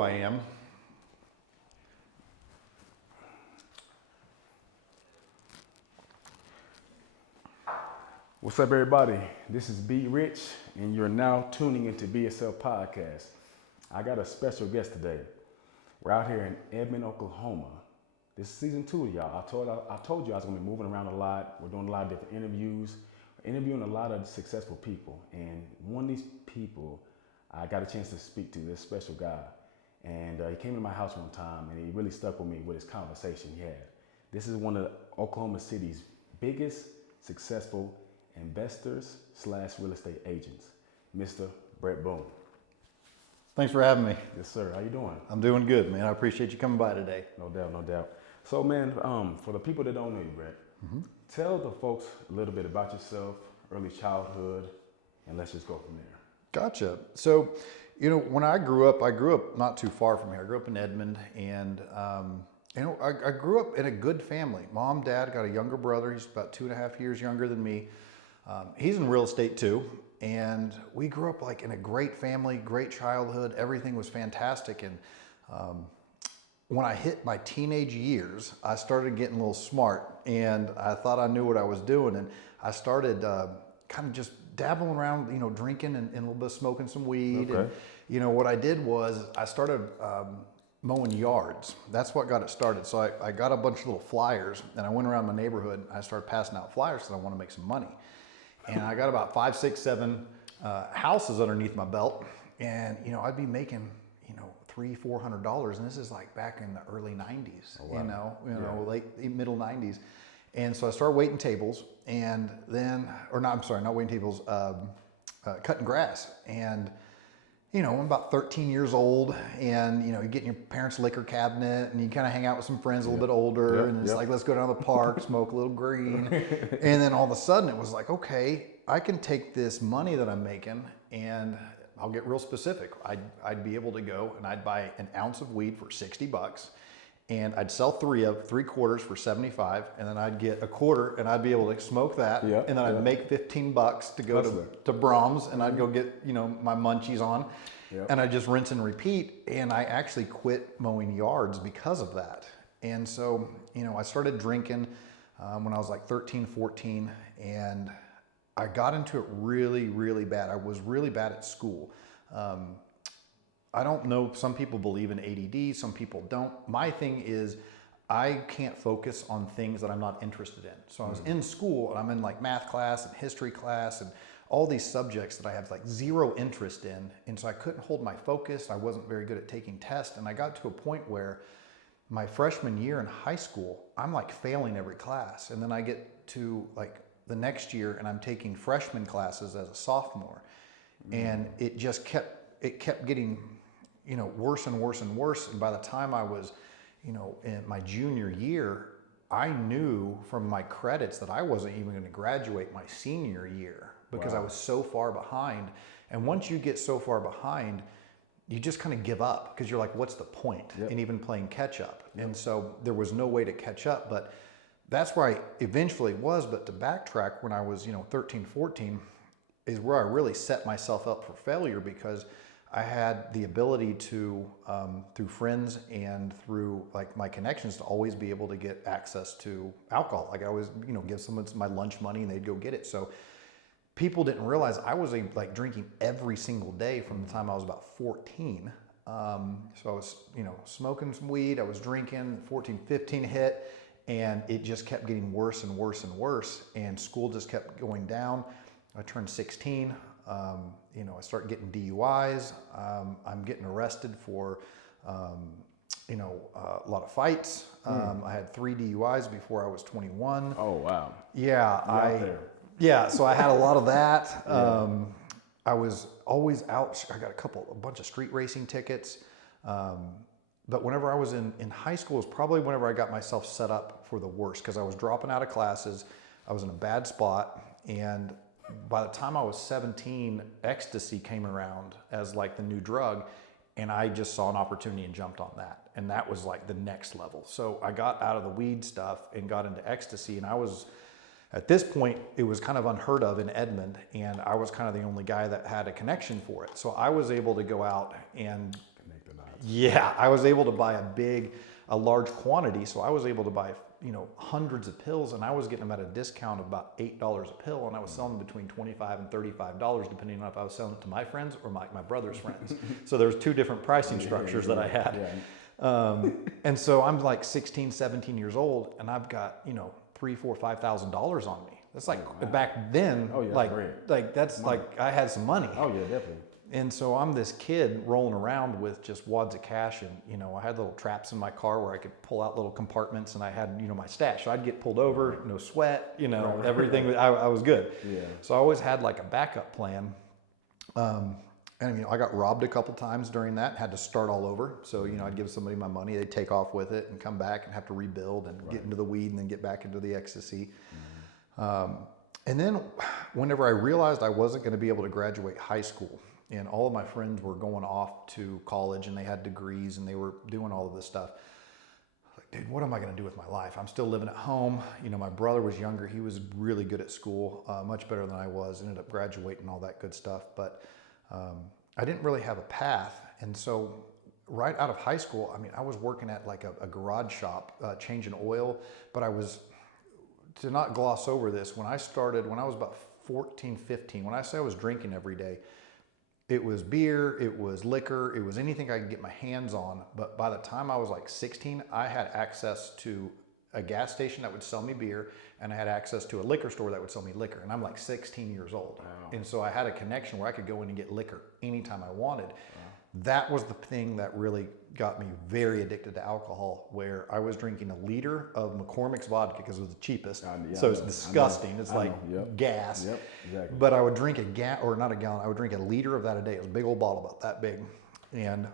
I am. What's up, everybody? This is B Rich, and you're now tuning into BSL Podcast. I got a special guest today. We're out here in Edmond, Oklahoma. This is season 2, y'all. I told you I was gonna be moving around a lot. We're doing a lot of different interviews, interviewing a lot of successful people. And one of these people I got a chance to speak to, this special guy. And he came to my house one time, and he really stuck with me with his conversation he had. This is one of Oklahoma City's biggest successful investors / real estate agents, Mr. Brett Boone. Thanks for having me. Yes, sir. How you doing? I'm doing good, man. I appreciate you coming by today. No doubt, no doubt. So, man, for the people that don't know you, Brett, tell the folks a little bit about yourself, early childhood, and let's just go from there. Gotcha. So, when I grew up not too far from here. I grew up in Edmond, and I grew up in a good family. Mom, dad, got a younger brother. He's about 2.5 years younger than me. He's in real estate too. And we grew up like in a great family, great childhood. Everything was fantastic. And when I hit my teenage years, I started getting a little smart, and I thought I knew what I was doing. And I started kind of just dabbling around, drinking and a little bit of smoking some weed. Okay. And, what I did was I started mowing yards. That's what got it started. So I got a bunch of little flyers, and I went around my neighborhood. And I started passing out flyers because I want to make some money. And I got about 5, 6, 7 houses underneath my belt, and I'd be making $300-400, and this is like back in the early '90s. Oh, wow. Late middle '90s. And so I started waiting tables, and then, not waiting tables, cutting grass. And I'm about 13 years old, and you get in your parents' liquor cabinet, and you kind of hang out with some friends a little bit older, and it's like, let's go down to the park, smoke a little green. And then all of a sudden it was like, okay, I can take this money that I'm making, and I'll get real specific. I'd be able to go and I'd buy an ounce of weed for $60, and I'd sell 3 quarters for $75, and then I'd get a quarter, and I'd be able to smoke that, and then I'd make $15 to go to Brahms, and I'd go get my munchies on, and I just rinse and repeat. And I actually quit mowing yards because of that. And so I started drinking when I was like 13, 14, and I got into it really, really bad. I was really bad at school. I don't know, some people believe in ADD, some people don't. My thing is, I can't focus on things that I'm not interested in. So I was in school, and I'm in like math class and history class and all these subjects that I have like zero interest in. And so I couldn't hold my focus. I wasn't very good at taking tests. And I got to a point where my freshman year in high school, I'm like failing every class. And then I get to like the next year, and I'm taking freshman classes as a sophomore. And it just kept getting worse and worse and worse. And by the time I was, in my junior year, I knew from my credits that I wasn't even going to graduate my senior year because I was so far behind. And once you get so far behind, you just kind of give up because you're like, what's the point in even playing catch up? And so there was no way to catch up. But that's where I eventually was. But to backtrack, when I was 13, 14, is where I really set myself up for failure, because I had the ability to, through friends and through like my connections, to always be able to get access to alcohol. Like I always, give someone my lunch money and they'd go get it. So people didn't realize I was like drinking every single day from the time I was about 14. So I was, smoking some weed, I was drinking, 14, 15 hit, and it just kept getting worse and worse and worse. And school just kept going down. I turned 16. I start getting DUIs. I'm getting arrested for, a lot of fights. I had 3 DUIs before I was 21. Oh, wow. Yeah, so I had a lot of that. I was always out. I got a bunch of street racing tickets. But whenever I was in high school was probably whenever I got myself set up for the worst, because I was dropping out of classes. I was in a bad spot, and by the time I was 17, ecstasy came around as like the new drug, and I just saw an opportunity and jumped on that. And that was like the next level. So I got out of the weed stuff and got into ecstasy, and I was, at this point, it was kind of unheard of in Edmond, and I was kind of the only guy that had a connection for it. So I was able to go out and Yeah, I was able to buy a large quantity. So I was able to buy, hundreds of pills, and I was getting them at a discount of about $8 a pill, and I was selling them between $25 and $35, depending on if I was selling it to my friends or my brother's friends. So there was two different pricing structures that I had. And so I'm like 16, 17 years old, and I've got, $3,000, $4,000, $5,000 on me. That's like back then, that's like I had some money. Oh yeah, definitely. And so I'm this kid rolling around with just wads of cash, and I had little traps in my car where I could pull out little compartments, and I had my stash. So I'd get pulled over, no sweat, everything. I was good. Yeah. So I always had like a backup plan. And I got robbed a couple times during that. Had to start all over. So I'd give somebody my money, they'd take off with it and come back and have to rebuild and get into the weed and then get back into the ecstasy. And then whenever I realized I wasn't going to be able to graduate high school, and all of my friends were going off to college and they had degrees and they were doing all of this stuff. Like, dude, what am I going to do with my life? I'm still living at home. My brother was younger. He was really good at school, much better than I was. Ended up graduating, all that good stuff. But I didn't really have a path. And so right out of high school, I was working at like a garage shop, changing oil. But to not gloss over this, when I was about 14, 15, when I say I was drinking every day, it was beer, it was liquor, it was anything I could get my hands on. But by the time I was like 16, I had access to a gas station that would sell me beer, and I had access to a liquor store that would sell me liquor. And I'm like 16 years old. Wow. And so I had a connection where I could go in and get liquor anytime I wanted. Wow. That was the thing that really got me very addicted to alcohol, where I was drinking a liter of McCormick's vodka because it was the cheapest. So it's disgusting. It's like gas. Yep, exactly. But I would drink not a gallon, I would drink a liter of that a day. It was a big old bottle about that big. And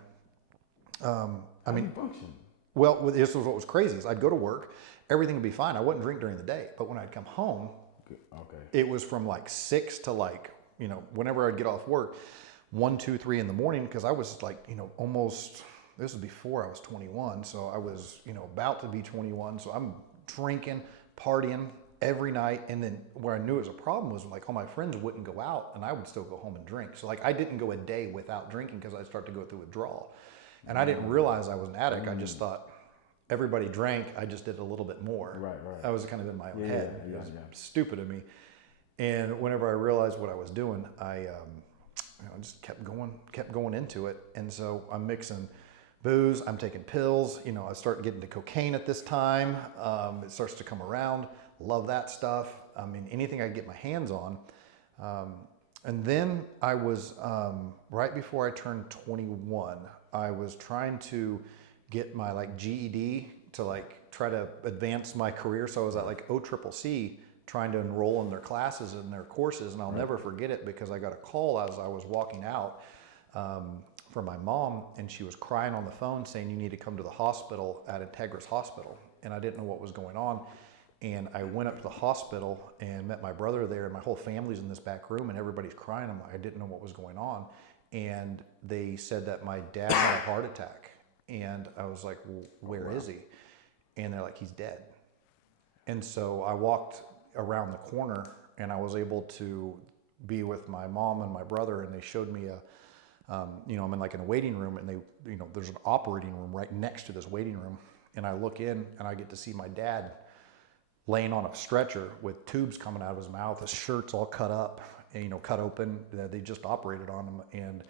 function. Well, this was what was crazy is I'd go to work, everything would be fine. I wouldn't drink during the day. But when I'd come home, it was from like 6 to whenever I'd get off work, 1, 2, 3 in the morning, because I was like, almost, this was before I was 21. So I was, about to be 21. So I'm drinking, partying every night. And then where I knew it was a problem was like all my friends wouldn't go out and I would still go home and drink. So like I didn't go a day without drinking because I'd start to go through withdrawal. And I didn't realize I was an addict. I just thought everybody drank. I just did a little bit more. Right. I was kind of in my own head. It was stupid of me. And whenever I realized what I was doing, I just kept going into it. And so I'm mixing booze, I'm taking pills, I start getting to cocaine at this time. It starts to come around. Love that stuff. Anything I get my hands on. And then I was, right before I turned 21, I was trying to get my GED to try to advance my career. So I was at OCCC trying to enroll in their classes and their courses. And I'll never forget it because I got a call as I was walking out from my mom, and she was crying on the phone saying, you need to come to the hospital at Integris Hospital. And I didn't know what was going on. And I went up to the hospital and met my brother there, and my whole family's in this back room and everybody's crying. I didn't know what was going on. And they said that my dad had a heart attack. And I was like, well, where is he? And they're like, he's dead. And so I walked around the corner and I was able to be with my mom and my brother, and they showed me I'm in in a waiting room, and there's an operating room right next to this waiting room. And I look in and I get to see my dad laying on a stretcher with tubes coming out of his mouth. His shirt's all cut up, and, cut open. They just operated on him, and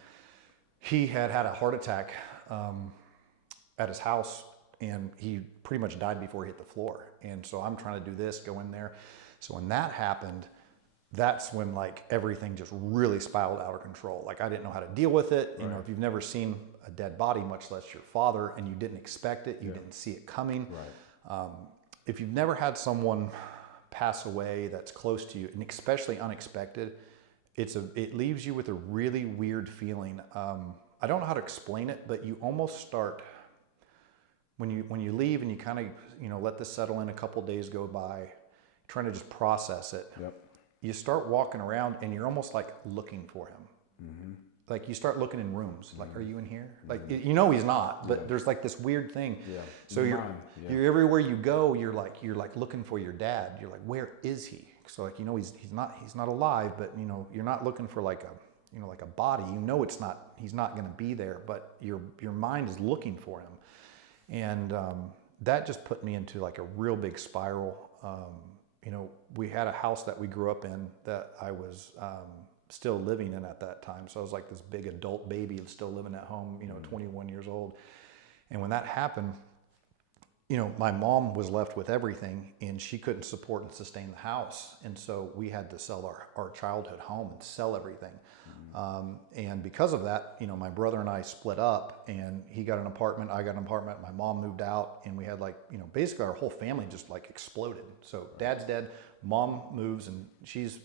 he had a heart attack at his house, and he pretty much died before he hit the floor. And so I'm trying to do this, go in there. So when that happened, that's when everything just really spiraled out of control. I didn't know how to deal with it. You know, if you've never seen a dead body, much less your father, and you didn't expect it, you didn't see it coming. Right. If you've never had someone pass away that's close to you, and especially unexpected, it leaves you with a really weird feeling. I don't know how to explain it, but you almost start, when you leave and you kind of let this settle in, a couple days go by, trying to just process it. Yep. You start walking around and you're almost looking for him. Mm-hmm. You start looking in rooms. Are you in here? He's not, but there's this weird thing. Yeah. So you're everywhere you go, you're looking for your dad. You're where is he? So he's not alive, but you're not looking for like a body. It's not, he's not going to be there, but your mind is looking for him. And that just put me into like a real big spiral. We had a house that we grew up in that I was still living in at that time. So I was like this big adult baby still living at home, 21 years old. And when that happened, my mom was left with everything and she couldn't support and sustain the house. And so we had to sell our childhood home and sell everything. And because of that, my brother and I split up, and he got an apartment, I got an apartment, my mom moved out, and we had basically our whole family just like exploded. So dad's dead, mom moves, and she's,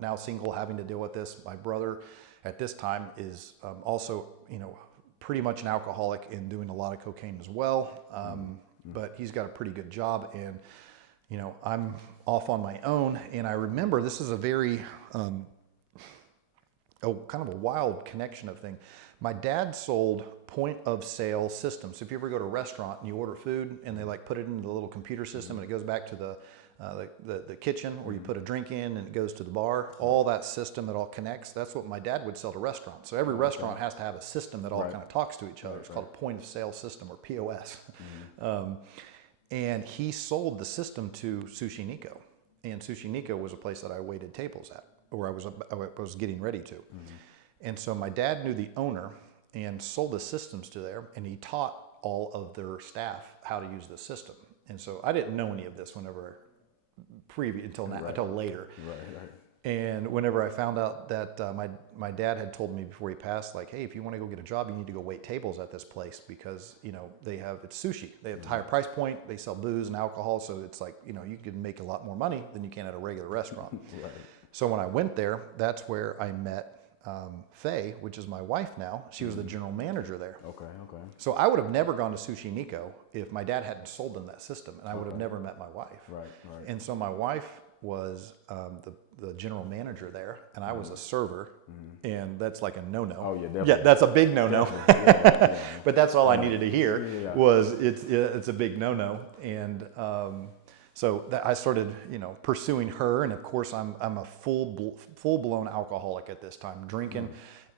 now single, having to deal with this. My brother at this time is also, pretty much an alcoholic and doing a lot of cocaine as well. But he's got a pretty good job, and I'm off on my own. And I remember this is a very kind of a wild connection of thing. My dad sold point of sale systems. So if you ever go to a restaurant and you order food and they like put it into the little computer system and it goes back to the kitchen, or you put a drink in and it goes to the bar, all that system that all connects, that's what my dad would sell to restaurants. So every restaurant has to have a system that all kind of talks to each other. It's called a point of sale system, or POS. And he sold the system to Sushi Nico. And Sushi Nico was a place that I waited tables at, or I was getting ready to. And so my dad knew the owner and sold the systems to there, and he taught all of their staff how to use the system. And so I didn't know any of this until later. And whenever I found out that my dad had told me before he passed, like, hey, if you want to go get a job, you need to go wait tables at this place, because it's sushi. They have a higher price point. They sell booze and alcohol, so it's like you can make a lot more money than you can at a regular restaurant. So when I went there, that's where I met Faye, which is my wife now. She was the general manager there. Okay. So I would have never gone to Sushi Nico if my dad hadn't sold them that system, and I would have never met my wife. Right. And so my wife was the general manager there, and I was a server, and that's like a no-no. Oh yeah, definitely. Yeah, that's a big no-no. But that's all I needed to hear was it's a big no-no, and so I started, pursuing her, and of course I'm a full-blown alcoholic at this time, drinking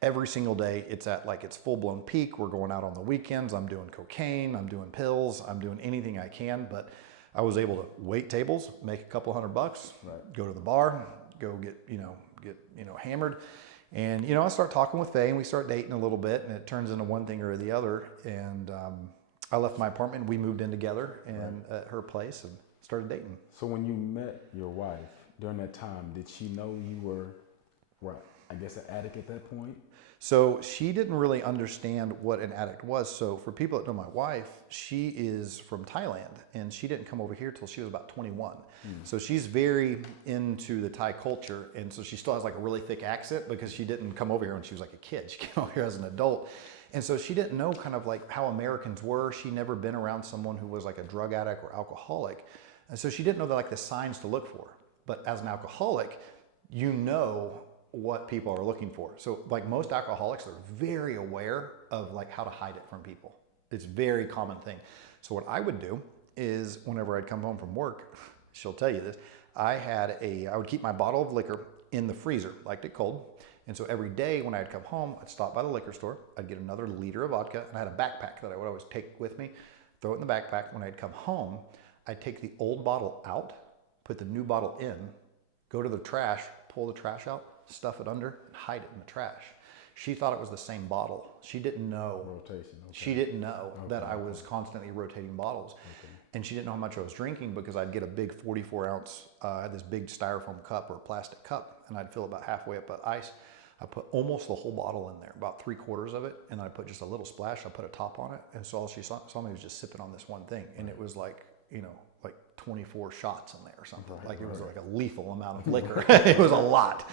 every single day. It's at its full-blown peak. We're going out on the weekends. I'm doing cocaine. I'm doing pills. I'm doing anything I can. But I was able to wait tables, make a couple $100, go to the bar, go get hammered, and I start talking with Faye, and we start dating a little bit, and it turns into one thing or the other. And I left my apartment, and we moved in together, and at her place, and started dating. So when you met your wife during that time, did she know you were, an addict at that point? So she didn't really understand what an addict was. So for people that know my wife, she is from Thailand, and she didn't come over here till she was about 21. So she's very into the Thai culture, and so she still has a really thick accent because she didn't come over here when she was a kid. She came over here as an adult. And so she didn't know kind of how Americans were. She'd never been around someone who was a drug addict or alcoholic. And so she didn't know the signs to look for. But as an alcoholic, what people are looking for. So most alcoholics are very aware of how to hide it from people. It's a very common thing. So what I would do is whenever I'd come home from work, she'll tell you this, I would keep my bottle of liquor in the freezer, liked it cold. And so every day when I'd come home, I'd stop by the liquor store, I'd get another liter of vodka, and I had a backpack that I would always take with me, throw it in the backpack. When I'd come home, I'd take the old bottle out, put the new bottle in, go to the trash, pull the trash out, stuff it under, and hide it in the trash. She thought it was the same bottle. She didn't know. Rotation. Okay. She didn't know that I was constantly rotating bottles. Okay. And she didn't know how much I was drinking, because I'd get a big 44-ounce, I had this big styrofoam cup or a plastic cup, and I'd fill it about halfway up with ice. I put almost the whole bottle in there, about 3/4 of it, and I put just a little splash. I put a top on it, and so all she saw me was just sipping on this one thing, and it was like 24 shots in there or something. It was like a lethal amount of liquor. It was a lot.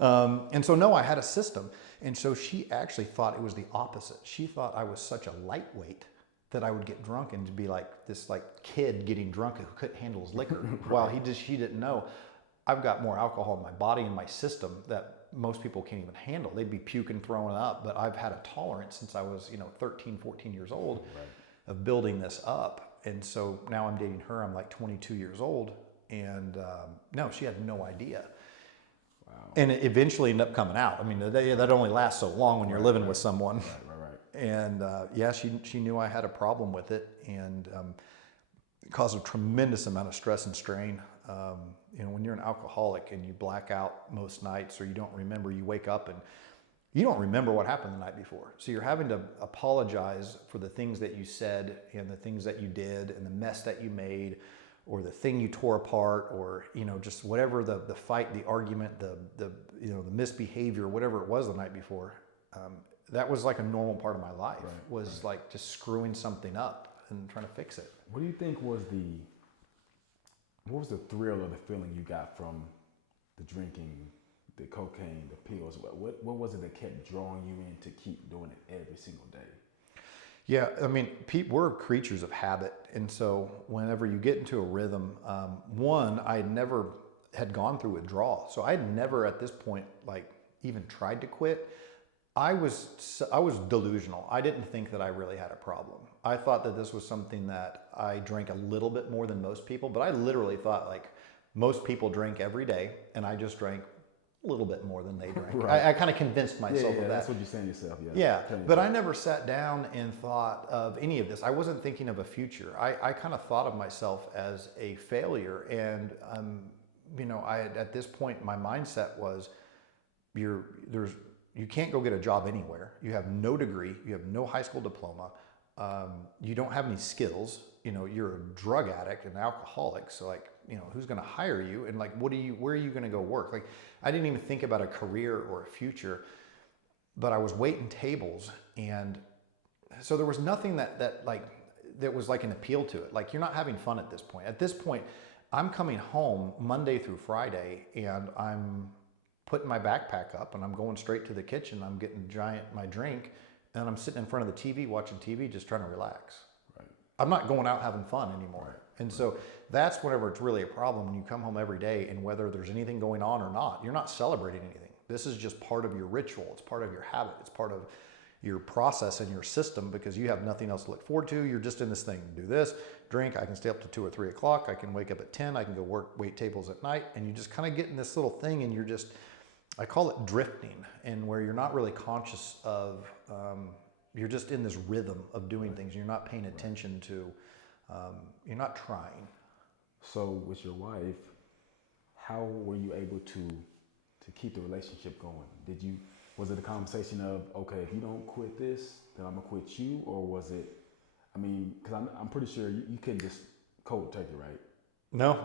Yeah. And so no, I had a system. And so she actually thought it was the opposite. She thought I was such a lightweight that I would get drunk and be this kid getting drunk who couldn't handle his liquor. While she didn't know, I've got more alcohol in my body and my system that most people can't even handle. They'd be puking, throwing up, but I've had a tolerance since I was 13, 14 years old of building this up. And so now I'm dating her. I'm 22 years old, and no, she had no idea. Wow. And it eventually ended up coming out. I mean, that only lasts so long when you're living with someone. Right. And yeah, she knew I had a problem with it, and it caused a tremendous amount of stress and strain. You know, when you're an alcoholic and you black out most nights, or you don't remember, you wake up and you don't remember what happened the night before. So you're having to apologize for the things that you said and the things that you did and the mess that you made, or the thing you tore apart, or, you know, just whatever the fight, the argument, the you know, the misbehavior, whatever it was the night before. That was like a normal part of my life, was like just screwing something up and trying to fix it. What do you think was what was the thrill or the feeling you got from the drinking, the cocaine, the pills? What was it that kept drawing you in to keep doing it every single day? Yeah, I mean, we're creatures of habit. And so whenever you get into a rhythm, one, I never had gone through withdrawal. So I had never at this point, like, even tried to quit. I was delusional. I didn't think that I really had a problem. I thought that this was something that I drank a little bit more than most people, but I literally thought, like, most people drink every day, and I just drank a little bit more than they drank. Right. I kind of convinced myself of that. That's what you're saying yourself. Yeah, but I never sat down and thought of any of this. I wasn't thinking of a future. I kind of thought of myself as a failure, and you know, at this point, my mindset was, you can't go get a job anywhere. You have no degree. You have no high school diploma. You don't have any skills. You know, you're a drug addict and alcoholic. So, like, you know, who's going to hire you? And, like, where are you going to go work? Like, I didn't even think about a career or a future, but I was waiting tables. And so there was nothing that was like an appeal to it. Like, you're not having fun at this point. At this point, I'm coming home Monday through Friday, and I'm putting my backpack up and I'm going straight to the kitchen. I'm getting my drink, and I'm sitting in front of the TV watching TV, just trying to relax. Right. I'm not going out having fun anymore. Right. And so that's whenever it's really a problem, when you come home every day, and whether there's anything going on or not, you're not celebrating anything. This is just part of your ritual. It's part of your habit. It's part of your process and your system, because you have nothing else to look forward to. You're just in this thing. Do this, drink. I can stay up to 2 or 3 o'clock. I can wake up at 10. I can go wait tables at night. And you just kind of get in this little thing, and you're just, I call it drifting, and where you're not really conscious of, you're just in this rhythm of doing things. You're not paying attention to, you're not trying. So with your wife, how were you able to keep the relationship going? Was it a conversation of, okay, if you don't quit this, then I'm gonna quit you? Or was it, I mean, because I'm pretty sure you couldn't just cold turkey, right? No,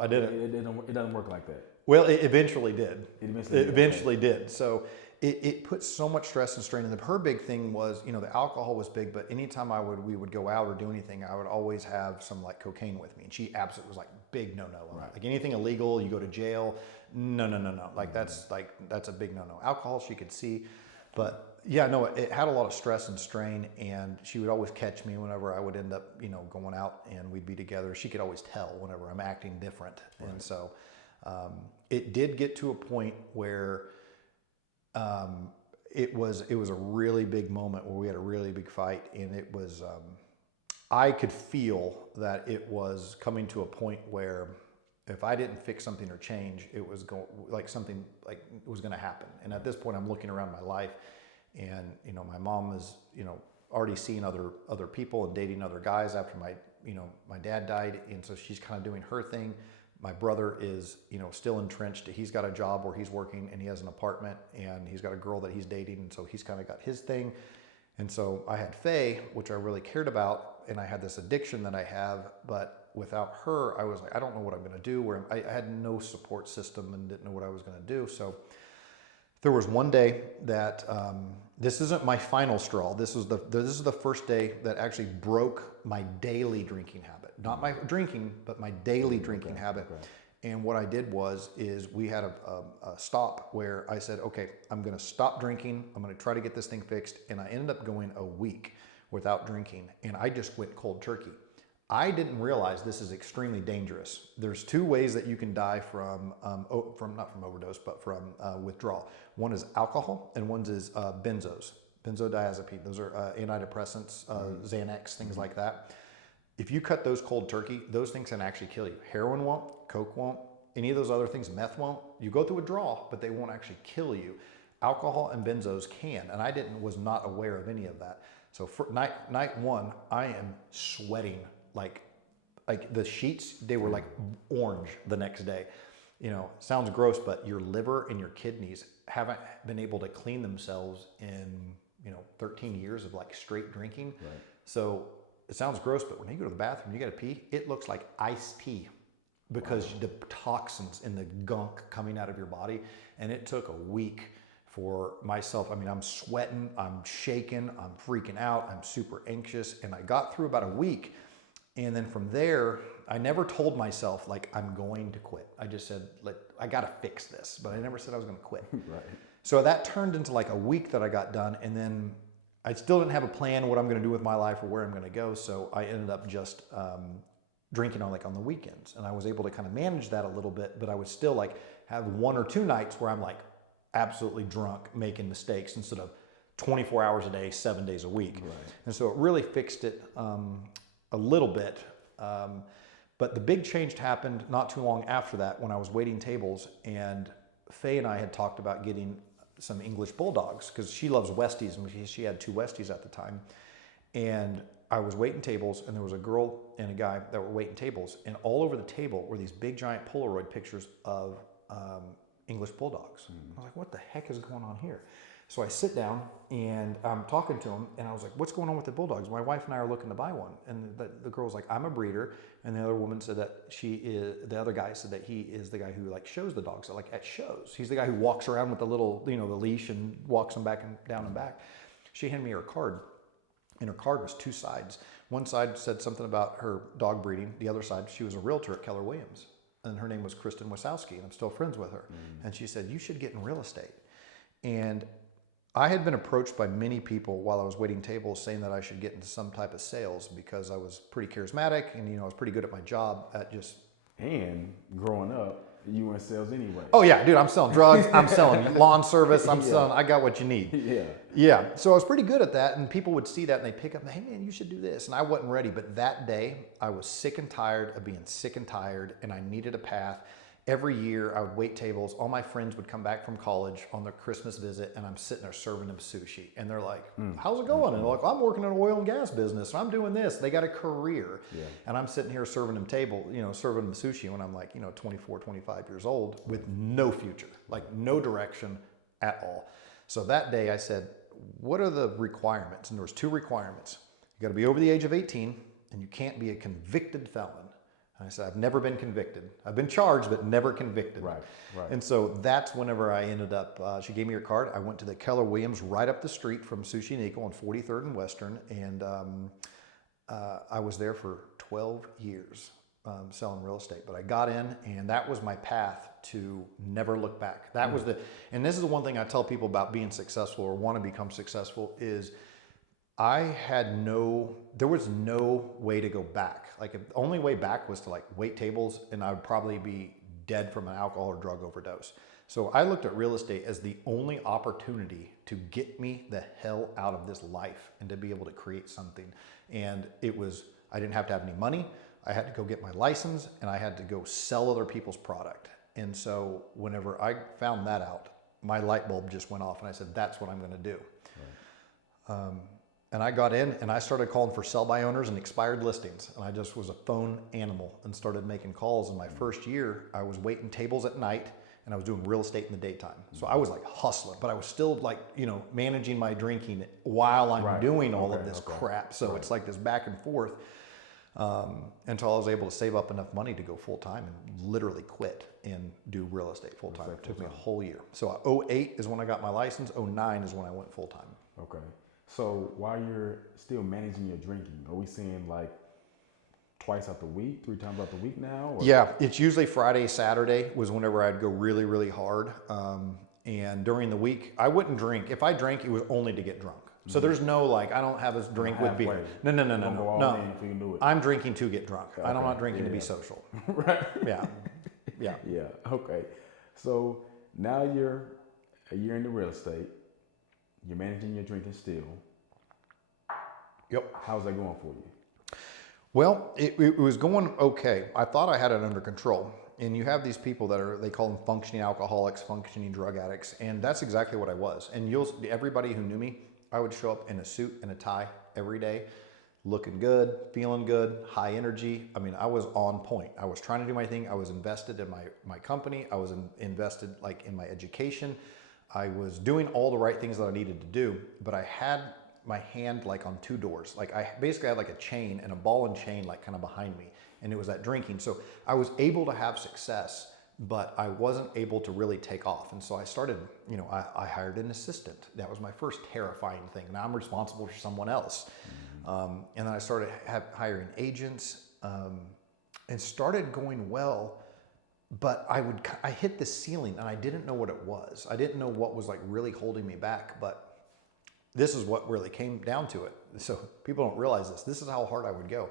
I didn't. It doesn't work like that. Well, it eventually did. It eventually okay. did. So it put so much stress and strain. And her big thing was, you know, the alcohol was big, but anytime we would go out or do anything, I would always have some, like, cocaine with me. And she absolutely was like, big no-no. Right. Like, anything illegal, you go to jail. No. Like, that's a big no-no. Alcohol, she could see. But yeah, no, it had a lot of stress and strain, and she would always catch me whenever I would end up, you know, going out and we'd be together. She could always tell whenever I'm acting different. Right. And so it did get to a point where it was a really big moment where we had a really big fight, and it was, I could feel that it was coming to a point where if I didn't fix something or change, it was going, like, something like it was going to happen. And at this point, I'm looking around my life, and, you know, my mom is, you know, already seeing other people and dating other guys after my dad died, and so she's kind of doing her thing. My brother is, you know, still entrenched. He's got a job where he's working, and he has an apartment, and he's got a girl that he's dating, and so he's kind of got his thing. And so I had Faye, which I really cared about, and I had this addiction that I have, but without her, I was like, I don't know what I'm going to do. I had no support system and didn't know what I was going to do. So there was one day that, this isn't my final straw. This is the first day that actually broke my daily drinking habit. Not my drinking, but my daily drinking habit. Okay. And what I did is we had a stop where I said, okay, I'm going to stop drinking. I'm going to try to get this thing fixed. And I ended up going a week without drinking, and I just went cold turkey. I didn't realize this is extremely dangerous. There's 2 ways that you can die from not from overdose, but from withdrawal. One is alcohol, and one is benzos, benzodiazepine. Those are antidepressants, Xanax, things like that. If you cut those cold turkey, those things can actually kill you. Heroin won't, coke won't, Any of those other things, meth won't. You go through withdrawal, but they won't actually kill you. Alcohol and benzos can, and I was not aware of any of that. So for night one, I am sweating like the sheets, they were like orange the next day. You know, sounds gross, but your liver and your kidneys haven't been able to clean themselves in, 13 years of like straight drinking. Right. So it sounds gross, but when you go to the bathroom, you got to pee, it looks like iced tea because the toxins and the gunk coming out of your body. And it took a week for myself. I mean, I'm sweating, I'm shaking, I'm freaking out, I'm super anxious. And I got through about a week. And then from there, I never told myself like I'm going to quit. I just said, I got to fix this, but I never said I was going to quit. Right. So that turned into like a week that I got done. And then I still didn't have a plan what I'm going to do with my life or where I'm going to go. So I ended up just drinking on the weekends. And I was able to kind of manage that a little bit, but I would still like have 1 or 2 nights where I'm like absolutely drunk, making mistakes instead of 24 hours a day, 7 days a week. Right. And so it really fixed it a little bit. But the big change happened not too long after that when I was waiting tables, and Faye and I had talked about getting some English bulldogs because she loves Westies, and she had 2 Westies at the time. And I was waiting tables, and there was a girl and a guy that were waiting tables, and all over the table were these big giant Polaroid pictures of English bulldogs. I was like, what the heck is going on here? So I sit down and I'm talking to him, and I was like, what's going on with the bulldogs? My wife and I are looking to buy one. And the girl was like, I'm a breeder. And the other woman said that the other guy said that he is the guy who like shows the dogs at shows. He's the guy who walks around with the little, the leash and walks them back and down and back. She handed me her card, and her card was 2 sides. One side said something about her dog breeding. The other side, she was a realtor at Keller Williams, and her name was Kristen Wasowski, and I'm still friends with her. And she said, you should get in real estate. And I had been approached by many people while I was waiting tables saying that I should get into some type of sales because I was pretty charismatic and, I was pretty good at my job at just... And growing up, you were in sales anyway. Oh yeah, dude, I'm selling drugs, I'm selling lawn service, selling, I got what you need. Yeah. Yeah, so I was pretty good at that, and people would see that and they'd pick up, hey man, you should do this. And I wasn't ready, but that day I was sick and tired of being sick and tired, and I needed a path. Every year I would wait tables. All my friends would come back from college on their Christmas visit, and I'm sitting there serving them sushi. And they're like, how's it going? And they're like, I'm working in an oil and gas business, and I'm doing this. They got a career. Yeah. And I'm sitting here serving them serving them sushi when I'm like, 24, 25 years old with no future, like no direction at all. So that day I said, what are the requirements? And there was 2 requirements. You got to be over the age of 18, and you can't be a convicted felon. I said, I've never been convicted. I've been charged, but never convicted. Right. And so that's whenever I ended up, she gave me her card. I went to the Keller Williams right up the street from Sushi Nico on 43rd and Western. And I was there for 12 years selling real estate. But I got in, and that was my path to never look back. That was and this is the one thing I tell people about being successful or want to become successful is there was no way to go back. Like the only way back was to like wait tables, and I would probably be dead from an alcohol or drug overdose. So I looked at real estate as the only opportunity to get me the hell out of this life and to be able to create something. And I didn't have to have any money. I had to go get my license, and I had to go sell other people's product. And so whenever I found that out, my light bulb just went off, and I said, that's what I'm going to do. Right. And I got in and I started calling for sell-by owners and expired listings. And I just was a phone animal and started making calls. In my first year, I was waiting tables at night, and I was doing real estate in the daytime. So I was like hustling, but I was still like, managing my drinking while I'm doing all of this crap. So it's like this back and forth until I was able to save up enough money to go full-time and literally quit and do real estate full-time. It took me a whole year. So 2008 is when I got my license. 2009 is when I went full-time. Okay. So while you're still managing your drinking, are we seeing like twice out the week, 3 times out the week now? Or? Yeah, it's usually Friday, Saturday was whenever I'd go really, really hard. And during the week, I wouldn't drink. If I drank, it was only to get drunk. So there's no like, I don't have a drink with beer. No. If you can do it. I'm drinking to get drunk. Okay. I'm not drinking to be social. Right. Yeah. Yeah. Okay. So now you're a year into real estate. You're managing your drinking still. Yep. How's that going for you? Well, it was going okay. I thought I had it under control. And you have these people they call them functioning alcoholics, functioning drug addicts. And that's exactly what I was. And everybody who knew me, I would show up in a suit and a tie every day, looking good, feeling good, high energy. I mean, I was on point. I was trying to do my thing. I was invested in my company. I was invested like in my education. I was doing all the right things that I needed to do, but I had my hand like on two doors. Like I basically had like a chain and a ball and chain like kind of behind me, and it was that drinking. So I was able to have success, but I wasn't able to really take off. And so I started, I hired an assistant. That was my first terrifying thing. Now I'm responsible for someone else. And then I started hiring agents, and started going well, but I hit the ceiling and I didn't know what it was. I didn't know what was like really holding me back, but this is what really came down to it. So people don't realize this. This is how hard I would go.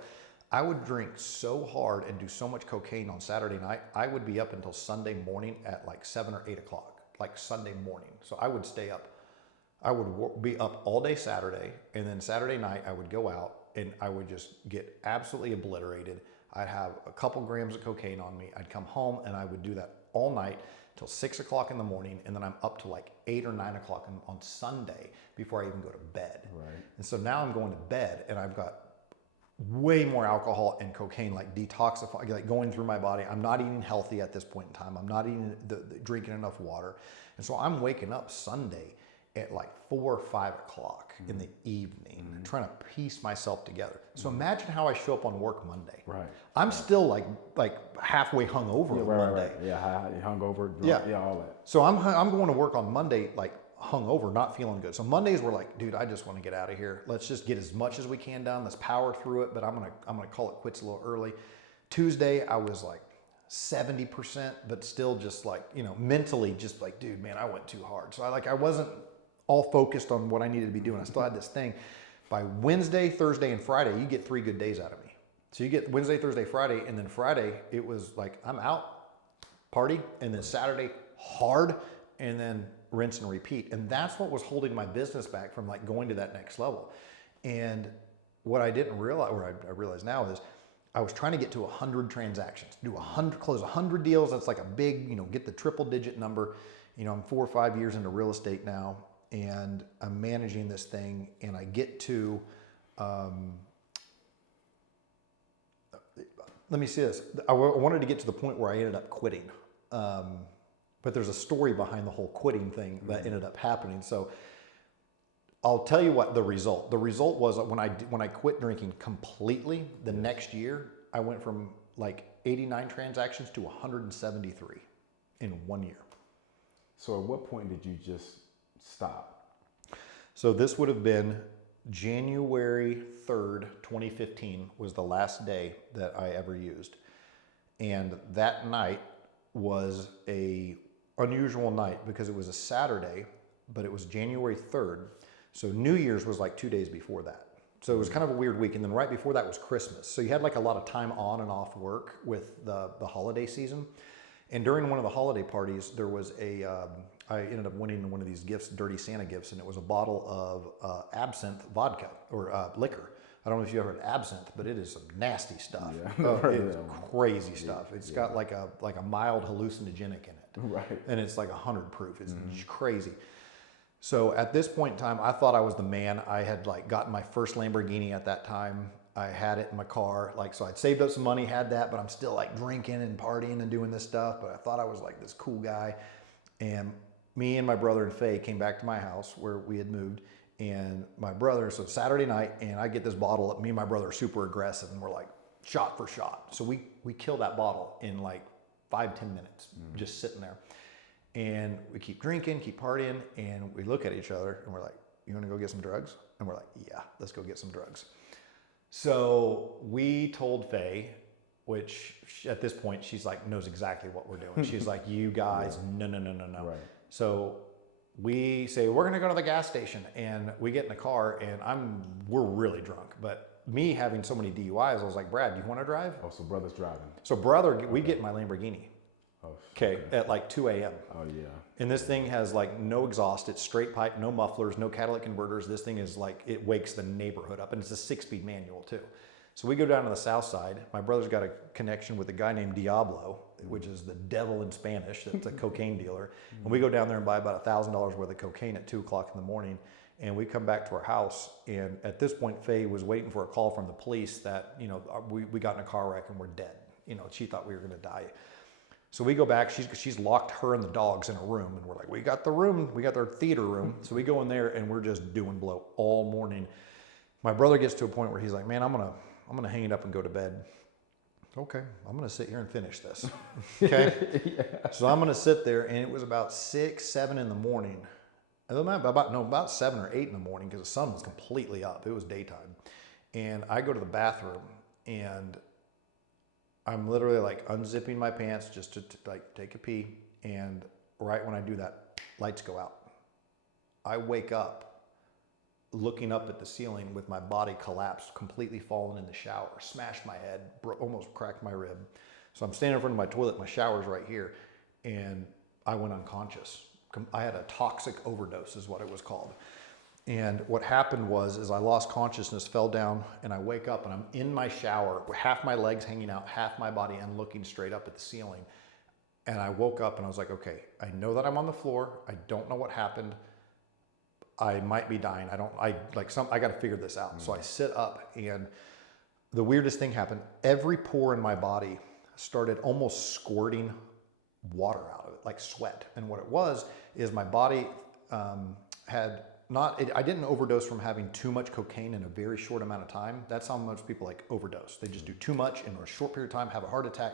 I would drink so hard and do so much cocaine on Saturday night. I would be up until Sunday morning at like 7 or 8 o'clock, like Sunday morning. So I would stay up. I would be up all day Saturday, and then Saturday night I would go out and I would just get absolutely obliterated. I'd have a couple grams of cocaine on me. I'd come home and I would do that all night till 6 o'clock in the morning, and then I'm up to like 8 or 9 o'clock on Sunday before I even go to bed. Right. And so now I'm going to bed and I've got way more alcohol and cocaine like detoxifying, like going through my body. I'm not eating healthy at this point in time. I'm not eating drinking enough water. And so I'm waking up Sunday at like 4 or 5 o'clock in the evening, trying to piece myself together. So imagine how I show up on work Monday. Right. I'm still like halfway hungover on Monday. Right. Yeah, hungover, drunk, Yeah. all that. So I'm going to work on Monday like hungover, not feeling good. So Mondays were like, dude, I just want to get out of here. Let's just get as much as we can done. Let's power through it. But I'm gonna call it quits a little early. Tuesday I was like 70%, but still just like mentally just like, dude, man, I went too hard. So I wasn't all focused on what I needed to be doing. I still had this thing. By Wednesday, Thursday, and Friday, you get 3 good days out of me. So you get Wednesday, Thursday, Friday, and then Friday, it was like, I'm out, party, and then Saturday, hard, and then rinse and repeat. And that's what was holding my business back from like going to that next level. And what I didn't realize, or I realize now, is I was trying to get to 100 transactions, close 100 deals. That's like a big, get the triple digit number. I'm 4 or 5 years into real estate now, and I'm managing this thing, and I get to, let me see this. I wanted to get to the point where I ended up quitting. But there's a story behind the whole quitting thing that ended up happening. So I'll tell you what the result. The result was when I quit drinking completely, the next year, I went from like 89 transactions to 173 in 1 year. So at what point did you just stop? So this would have been January 3rd, 2015 was the last day that I ever used. And that night was a unusual night because it was a Saturday, but it was January 3rd. So New Year's was like 2 days before that. So it was kind of a weird week. And then right before that was Christmas. So you had like a lot of time on and off work with the holiday season. And during one of the holiday parties, there was I ended up winning one of these gifts, Dirty Santa gifts, and it was a bottle of absinthe vodka or liquor. I don't know if you ever had absinthe, but it is some nasty stuff. Yeah. It's crazy stuff. It's got like a mild hallucinogenic in it. Right. And it's like 100 proof. It's crazy. So at this point in time, I thought I was the man. I had like gotten my first Lamborghini at that time. I had it in my car. So I'd saved up some money, had that, but I'm still like drinking and partying and doing this stuff. But I thought I was like this cool guy. And me and my brother and Faye came back to my house where we had moved. And my brother, so Saturday night, and I get this bottle. Me and my brother are super aggressive, and we're like shot for shot. So we kill that bottle in like 5-10 minutes, just sitting there. And we keep drinking, keep partying, and we look at each other, and we're like, you want to go get some drugs? And we're like, yeah, let's go get some drugs. So we told Faye, which at this point, she's like, knows exactly what we're doing. She's like, you guys, no. Right. So we say, we're going to go to the gas station, and we get in the car, and we're really drunk. But me having so many DUIs, I was like, Brad, do you want to drive? Oh, so brother's driving. So brother, we get in my Lamborghini. Oh, Okay, at like 2 a.m. Oh, yeah. And this thing has like no exhaust. It's straight pipe, no mufflers, no catalytic converters. This thing is like, it wakes the neighborhood up. And it's a 6-speed manual too. So we go down to the south side. My brother's got a connection with a guy named Diablo, which is the devil in Spanish. That's a cocaine dealer. And we go down there and buy about $1,000 worth of cocaine at 2 o'clock in the morning. And we come back to our house. And at this point, Faye was waiting for a call from the police that, you know, we got in a car wreck and we're dead. You know, she thought we were going to die. So we go back, she's locked her and the dogs in a room, and we're like, we got the room, we got their theater room. So we go in there and we're just doing blow all morning. My brother gets to a point where he's like, man, I'm gonna hang it up and go to bed. Okay, I'm gonna sit here and finish this. Okay. Yeah. So I'm gonna sit there, and it was about 6, 7 in the morning. About 7 or 8 in the morning, because the sun was completely up. It was daytime. And I go to the bathroom, and I'm literally like unzipping my pants just to like take a pee. And right when I do that, lights go out. I wake up looking up at the ceiling with my body collapsed, completely fallen in the shower, smashed my head, almost cracked my rib. So I'm standing in front of my toilet, my shower's right here, and I went unconscious. I had a toxic overdose is what it was called. And what happened was I lost consciousness, fell down, and I wake up and I'm in my shower with half my legs hanging out, half my body, and looking straight up at the ceiling. And I woke up and I was like, okay, I know that I'm on the floor. I don't know what happened. I might be dying. I got to figure this out. So I sit up, and the weirdest thing happened. Every pore in my body started almost squirting water out of it, like sweat. And what it was is my body I didn't overdose from having too much cocaine in a very short amount of time. That's how most people like overdose. They just do too much in a short period of time, have a heart attack,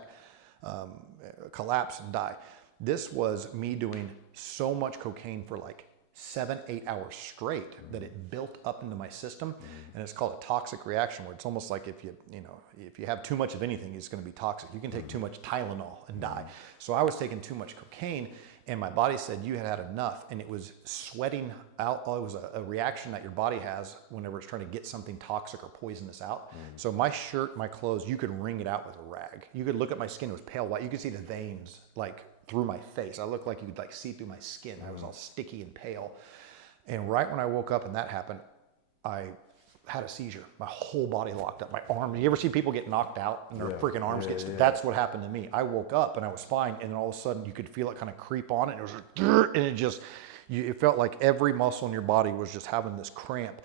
collapse, and die. This was me doing so much cocaine for like 7, 8 hours straight that it built up into my system. And it's called a toxic reaction, where it's almost like if you have too much of anything, it's going to be toxic. You can take too much Tylenol and die. So I was taking too much cocaine, and my body said you had enough, and it was sweating out. It was a reaction that your body has whenever it's trying to get something toxic or poisonous out. So my shirt, my clothes, you could wring it out with a rag. You could look at my skin, it was pale white. You could see the veins like through my face. I looked like you could like see through my skin. I was all sticky and pale. And right when I woke up and that happened, I had a seizure. My whole body locked up. My arm. You ever see people get knocked out and their freaking arms get stuck? That's what happened to me. I woke up and I was fine, and then all of a sudden you could feel it kind of creep on, and it was like, and it felt like every muscle in your body was just having this cramp,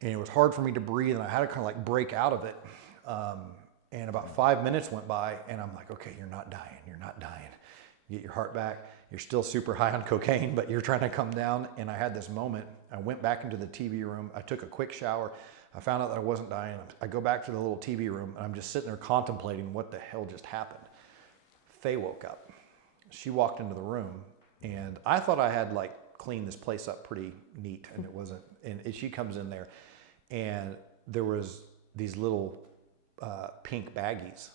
and it was hard for me to breathe, and I had to kind of like break out of it. And about 5 minutes went by, and I'm like, okay, you're not dying. You're not dying. You get your heart back. You're still super high on cocaine, but you're trying to come down. And I had this moment. I went back into the TV room. I took a quick shower. I found out that I wasn't dying. I go back to the little TV room, and I'm just sitting there contemplating what the hell just happened. Faye woke up. She walked into the room, and I thought I had like cleaned this place up pretty neat, and it wasn't. And she comes in there, and there was these little pink baggies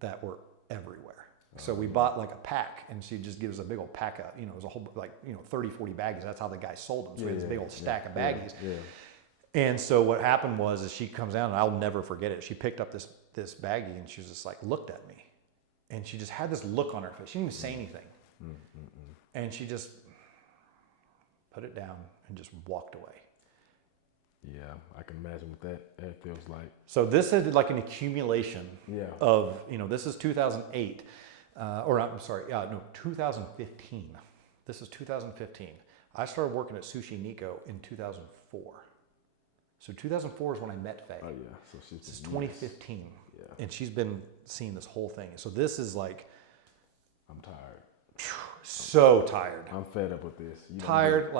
that were everywhere. So we bought like a pack, and she just gives a big old pack of, it was a whole, 30, 40 baggies. That's how the guy sold them. So we had this big old stack of baggies. And so what happened was she comes down, and I'll never forget it. She picked up this baggie, and she was just like, looked at me. And she just had this look on her face. She didn't even say anything. And she just put it down and just walked away. Yeah, I can imagine what that feels like. So this is like an accumulation of, this is 2008. 2015. This is 2015. I started working at Sushi Nico in 2004. So 2004 is when I met Faye. Oh yeah, so this is 2015. Yeah. And she's been seeing this whole thing. So this is like, I'm tired. So tired. I'm fed up with this. Tired,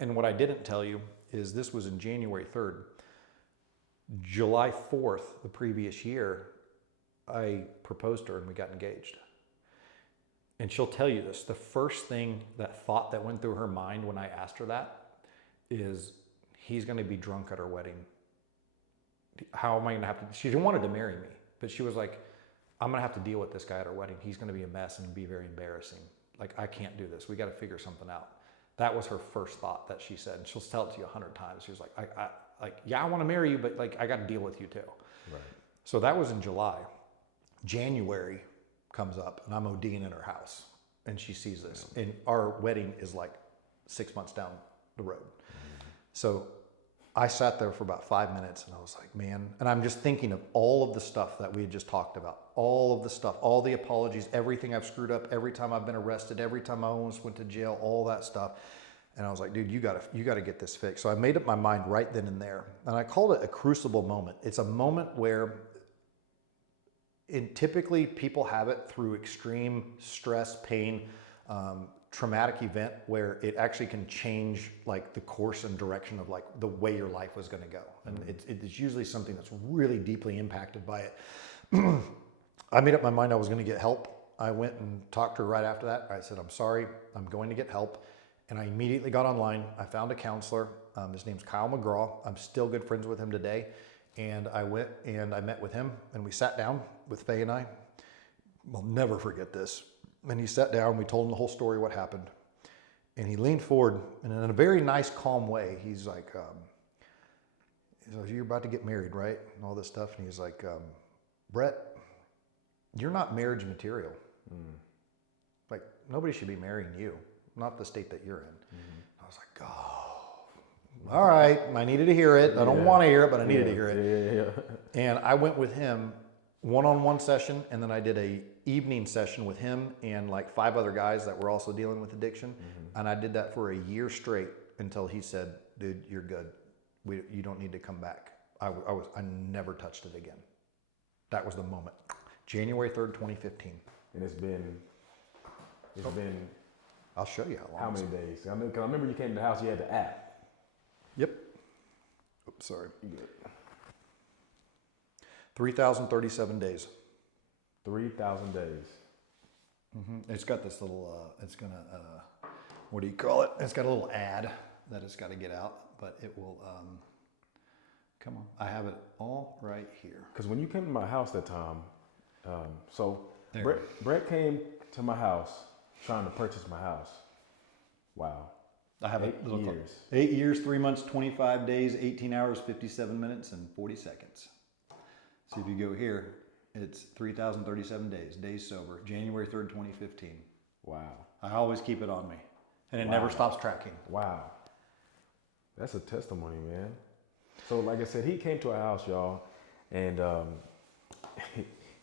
and what I didn't tell you is this was in January 3rd. July 4th, the previous year, I proposed to her and we got engaged. And she'll tell you this. The first thought that went through her mind when I asked her that is, he's going to be drunk at our wedding. How am I going to have to? She wanted to marry me, but she was like, I'm going to have to deal with this guy at our wedding. He's going to be a mess and be very embarrassing. Like, I can't do this. We got to figure something out. That was her first thought that she said. And she'll tell it to you 100 times. She was like, I want to marry you, but I got to deal with you too. Right. So that was in July. January comes up and I'm ODing in her house and she sees this. And our wedding is like 6 months down the road. So I sat there for about 5 minutes and I was like, man, and I'm just thinking of all of the stuff that we had just talked about, all of the stuff, all the apologies, everything I've screwed up, every time I've been arrested, every time I almost went to jail, all that stuff. And I was like, dude, you gotta get this fixed. So I made up my mind right then and there. And I called it a crucible moment. It's a moment where typically people have it through extreme stress, pain, traumatic event where it actually can change like the course and direction of like the way your life was going to go. And it's usually something that's really deeply impacted by it. I made up my mind I was going to get help. I went and talked to her right after that. I said, I'm sorry, I'm going to get help. And I immediately got online. I found a counselor. His name's Kyle McGraw. I'm still good friends with him today. And I went and I met with him and we sat down with Faye and I. I'll never forget this. And he sat down, we told him the whole story, what happened. And he leaned forward and in a very nice, calm way, he's like, you're about to get married, right? And all this stuff. And he's like, Brett, you're not marriage material. Like, nobody should be marrying you, not the state that you're in. I was like, oh, all right. I needed to hear it. I don't want to hear it, but I needed to hear it. And I went with him one-on-one session, and then I did a evening session with him and like 5 other guys that were also dealing with addiction. And I did that for a year straight until he said, dude, you're good. You don't need to come back. I never touched it again. That was the moment. January 3rd, 2015. And it's been, I'll show you how long. how many days? I mean, 'cause I remember you came to the house, you had the app. Yep. Oops, sorry. 3,037 days. 3,000 days. It's got this little, it's gonna, what do you call it? It's got a little ad that it's got to get out, but it will, come on. I have it all right here. Because when you came to my house that time, so There. Brett came to my house trying to purchase my house. Wow. I have 8 a little years. 8 years, 3 months, 25 days, 18 hours, 57 minutes, and 40 seconds. So if you go here, it's 3,037 days sober, January 3rd, 2015. Wow. I always keep it on me, and it Wow. never stops tracking. Wow. That's a testimony, man. So like I said, he came to our house, y'all, and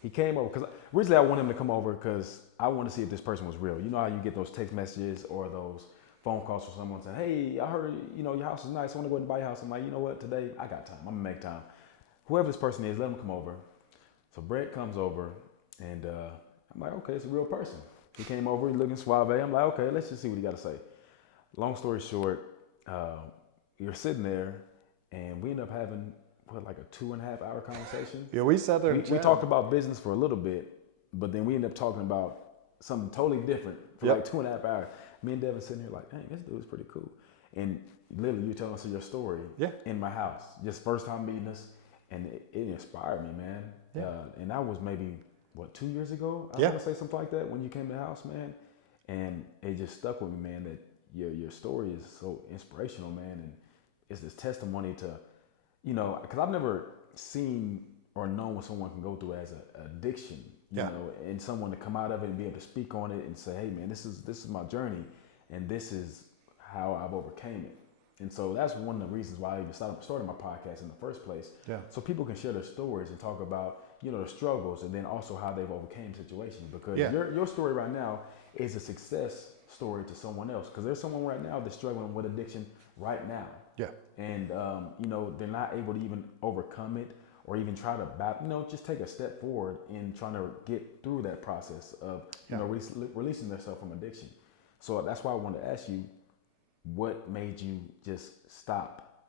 he came over because originally I wanted him to come over because I wanted to see if this person was real. You know how you get those text messages or those phone calls from someone saying, hey, I heard, your house is nice. I want to go ahead and buy your house. I'm like, you know what? Today I got time. I'm gonna make time. Whoever this person is, let him come over. So Brett comes over and I'm like, okay, it's a real person. He came over, looking suave. I'm like, okay, let's just see what he got to say. Long story short, you're sitting there and we end up having like a 2.5 hour conversation. Yeah, we sat there. We talked about business for a little bit, but then we ended up talking about something totally different for like 2.5 hours. Me and Devin sitting here like, dang, this dude's pretty cool. And literally, you telling us your story in my house, just first time meeting us, and it inspired me, man. And that was maybe 2 years ago? I want to say something like that when you came to the house, man. And it just stuck with me, man. That your story is so inspirational, man, and it's this testimony to, because I've never seen or known what someone can go through as an addiction, you know, and someone to come out of it and be able to speak on it and say, hey, man, this is my journey, and this is how I've overcame it. And so that's one of the reasons why I even started my podcast in the first place. Yeah. So people can share their stories and talk about, the struggles and then also how they've overcame situations. Because your story right now is a success story to someone else. Because there's someone right now that's struggling with addiction right now. Yeah. And, they're not able to even overcome it or even try to, just take a step forward in trying to get through that process of, releasing themselves from addiction. So that's why I wanted to ask you, what made you just stop?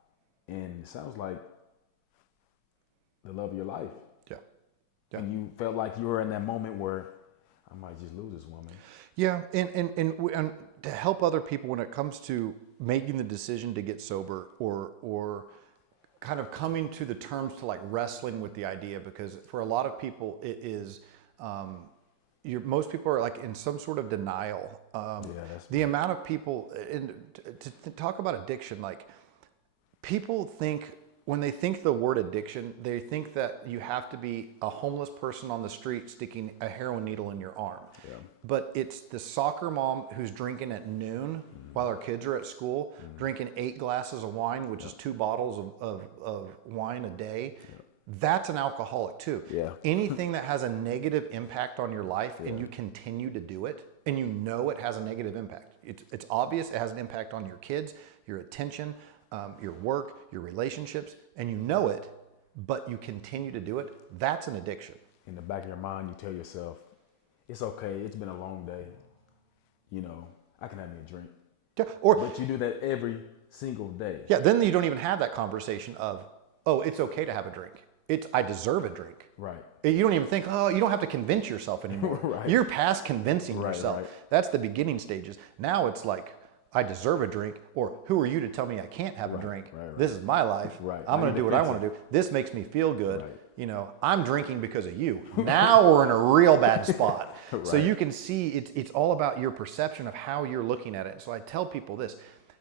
And it sounds like the love of your life. Yeah. And you felt like you were in that moment where I might just lose this woman. Yeah. And to help other people when it comes to making the decision to get sober or kind of coming to the terms to like wrestling with the idea, because for a lot of people it is, most people are like in some sort of denial. The amount of people, and to talk about addiction, like people think, when they think the word addiction, they think that you have to be a homeless person on the street sticking a heroin needle in your arm. Yeah. But it's the soccer mom who's drinking at noon while our kids are at school, drinking 8 glasses of wine, which is 2 bottles of wine a day. That's an alcoholic too. Yeah. Anything that has a negative impact on your life and you continue to do it and you know it has a negative impact. It's obvious it has an impact on your kids, your attention, your work, your relationships, and you know it, but you continue to do it. That's an addiction. In the back of your mind, you tell yourself, it's okay, it's been a long day. You know, I can have me a drink. Yeah. But you do that every single day. Yeah, then you don't even have that conversation of, oh, it's okay to have a drink. It's, I deserve a drink. Right. You don't even think, oh, you don't have to convince yourself anymore. Right. You're past convincing yourself. Right. That's the beginning stages. Now it's like, I deserve a drink, or who are you to tell me I can't have a drink? Right. This is my life. Right. I'm going to do what I want to do. This makes me feel good. Right. You know, I'm drinking because of you. Now we're in a real bad spot. So you can see it's all about your perception of how you're looking at it. So I tell people this,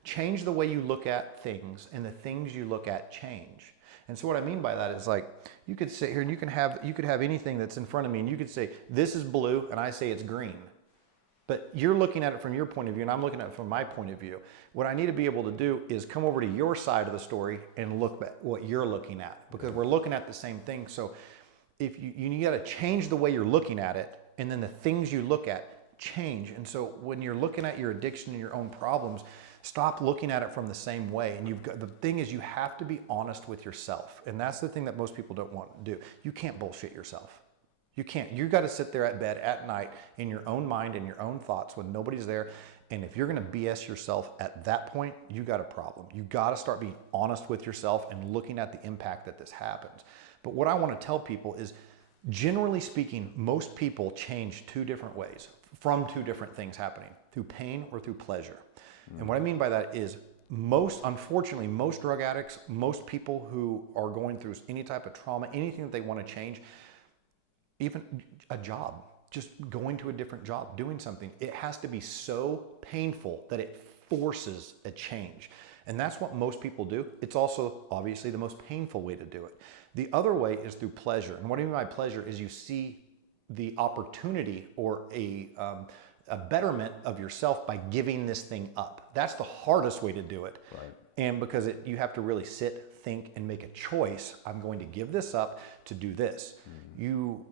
change the way you look at things, and the things you look at change. And so what I mean by that is, like, you could sit here and you could have anything that's in front of me, and you could say, this is blue, and I say it's green. But you're looking at it from your point of view, and I'm looking at it from my point of view. What I need to be able to do is come over to your side of the story and look at what you're looking at, because we're looking at the same thing. So if you got to change the way you're looking at it, and then the things you look at change. And so when you're looking at your addiction and your own problems, stop looking at it from the same way. And the thing is, you have to be honest with yourself. And that's the thing that most people don't want to do. You can't bullshit yourself. You can't. You got to sit there at bed at night in your own mind and your own thoughts when nobody's there. And if you're going to BS yourself at that point, you got a problem. You got to start being honest with yourself and looking at the impact that this happens. But what I want to tell people is, generally speaking, most people change 2 different ways from 2 different things happening, through pain or through pleasure. And what I mean by that is, unfortunately, most drug addicts, most people who are going through any type of trauma, anything that they want to change, even a job, just going to a different job, doing something, it has to be so painful that it forces a change. And that's what most people do. It's also obviously the most painful way to do it. The other way is through pleasure. And what I mean by pleasure is, you see the opportunity or a betterment of yourself by giving this thing up. That's the hardest way to do it. Right. And because you have to really sit, think, and make a choice. I'm going to give this up to do this. You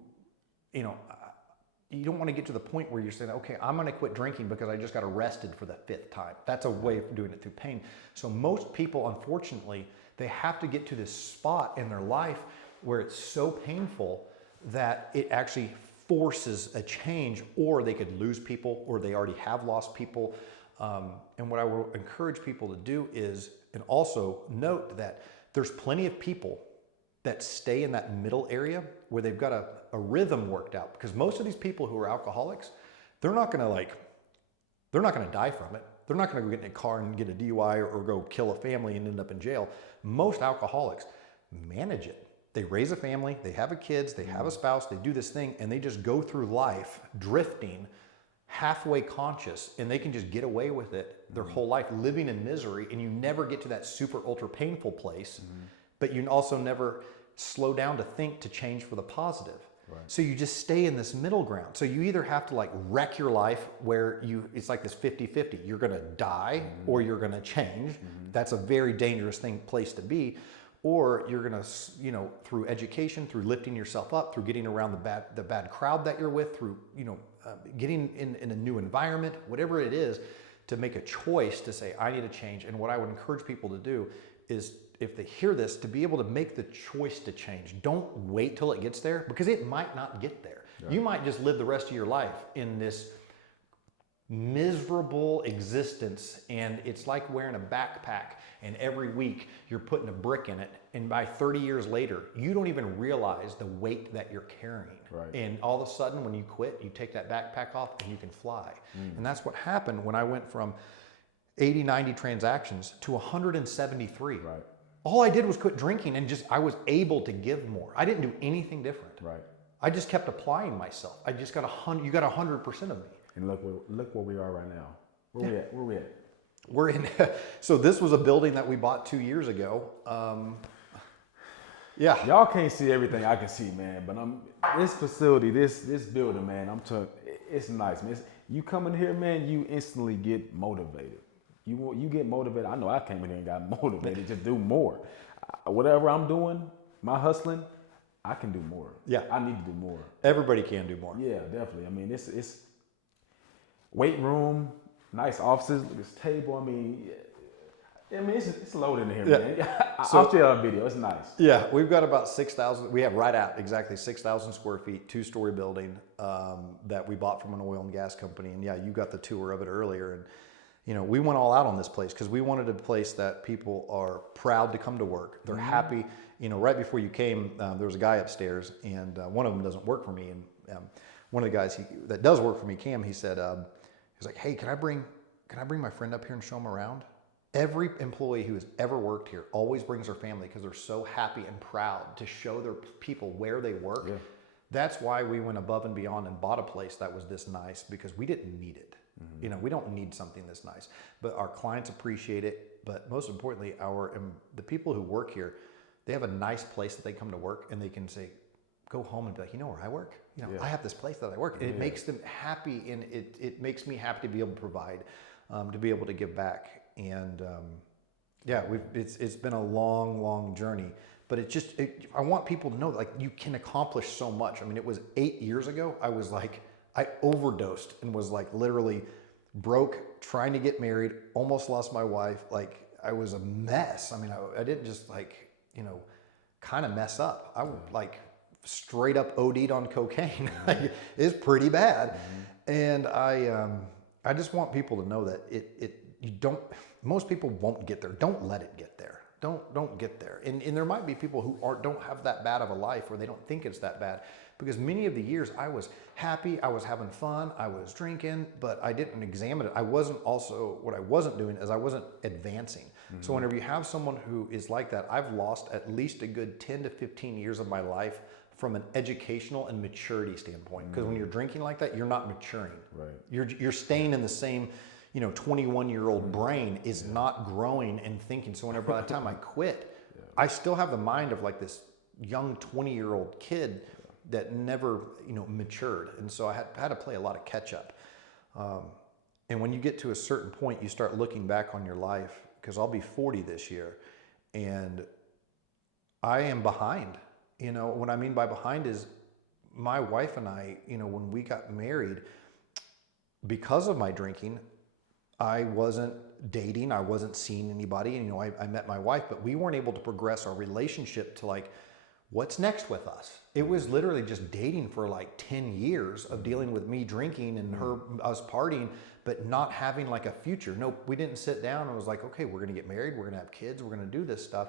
don't want to get to the point where you're saying, okay, I'm going to quit drinking because I just got arrested for the 5th time. That's a way of doing it through pain. So most people, unfortunately, they have to get to this spot in their life where it's so painful that it actually forces a change, or they could lose people, or they already have lost people. And what I will encourage people to do is, and also note that there's plenty of people that stay in that middle area where they've got a rhythm worked out. Because most of these people who are alcoholics, they're not going to die from it. They're not going to go get in a car and get a DUI or go kill a family and end up in jail. Most alcoholics manage it. They raise a family, they have a kids, they have a spouse, they do this thing, and they just go through life drifting, halfway conscious, and they can just get away with it their whole life, living in misery, and you never get to that super ultra painful place, but you also never slow down to think to change for the positive. Right. So you just stay in this middle ground. So you either have to like wreck your life where it's like this 50-50. You're going to die or you're going to change. That's a very dangerous place to be. Or you're going to, through education, through lifting yourself up, through getting around the bad crowd that you're with, through, getting in a new environment, whatever it is, to make a choice to say, I need to change. And what I would encourage people to do is, if they hear this, to be able to make the choice to change. Don't wait till it gets there, because it might not get there. Yeah. You might just live the rest of your life in this miserable existence, and it's like wearing a backpack, and every week you're putting a brick in it, and by 30 years later, you don't even realize the weight that you're carrying. Right. And all of a sudden, when you quit, you take that backpack off and you can fly. And that's what happened when I went from 80, 90 transactions to 173. Right. All I did was quit drinking, and I was able to give more. I didn't do anything different. Right. I just kept applying myself. I just got 100. You got 100% of me. And look where we are right now. Where we at? We're in. So this was a building that we bought 2 years ago. Yeah. Y'all can't see everything I can see, man. But this facility, this building, man. It's nice, man. You come in here, man. You instantly get motivated. you get motivated. I know I came in here and got motivated. Just do more. Whatever I'm doing, my hustling, I can do more. Yeah. I need to do more. Everybody can do more. Yeah, definitely. I mean, it's weight room, nice offices, look at this table. It's loaded in here, man. I'll share a video. It's nice. Yeah, we've got about 6,000. We have right at exactly 6,000 square feet, 2-story building that we bought from an oil and gas company. And yeah, you got the tour of it earlier. And we went all out on this place because we wanted a place that people are proud to come to work. They're happy. Right before you came, there was a guy upstairs, and one of them doesn't work for me. And one of the guys that does work for me, Cam, he said, he's like, "Hey, can I bring my friend up here and show him around?" Every employee who has ever worked here always brings their family because they're so happy and proud to show their people where they work. Yeah. That's why we went above and beyond and bought a place that was this nice, because we didn't need it. We don't need something this nice, but our clients appreciate it. But most importantly, the people who work here, they have a nice place that they come to work, and they can say, go home and be like, where I work? I have this place that I work. And it makes them happy, and it makes me happy to be able to provide, to be able to give back. And it's been a long, long journey, but I want people to know that you can accomplish so much. I mean, it was 8 years ago. I overdosed and was literally broke, trying to get married, almost lost my wife. I was a mess. I mean, I didn't just kind of mess up. I straight up OD'd on cocaine. It's pretty bad. And I just want people to know that most people won't get there. Don't let it get there. Don't get there. And there might be people who don't have that bad of a life, or they don't think it's that bad, because many of the years I was happy, I was having fun, I was drinking, but I didn't examine it. What I wasn't doing is I wasn't advancing. So whenever you have someone who is like that, I've lost at least a good 10 to 15 years of my life from an educational and maturity standpoint. Because when you're drinking like that, you're not maturing. Right. You're staying in the same 21-year-old brain is not growing and thinking. So whenever by the time I quit, I still have the mind of this young 20-year-old kid that never, matured. And so I had to play a lot of catch up. And when you get to a certain point, you start looking back on your life, because I'll be 40 this year, and I am behind. What I mean by behind is my wife and I, when we got married, because of my drinking, I wasn't dating, I wasn't seeing anybody. And, I met my wife, but we weren't able to progress our relationship to what's next with us. It was literally just dating for 10 years of dealing with me drinking and us partying, but not having a future. No, we didn't sit down and was okay, we're going to get married, we're going to have kids, we're going to do this stuff.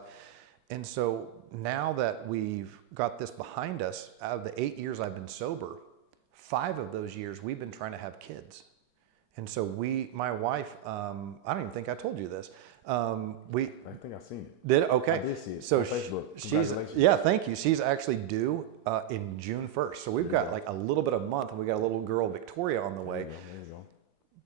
And so now that we've got this behind us, out of the 8 years I've been sober, 5 of those years we've been trying to have kids. And so my wife, I don't even think I told you this. I think I've seen it. Did it? Okay. I did see it so on Facebook. Congratulations. Yeah, thank you. She's actually due in June 1st. So we've got a little bit of a month, and we got a little girl, Victoria, on the way. There you go.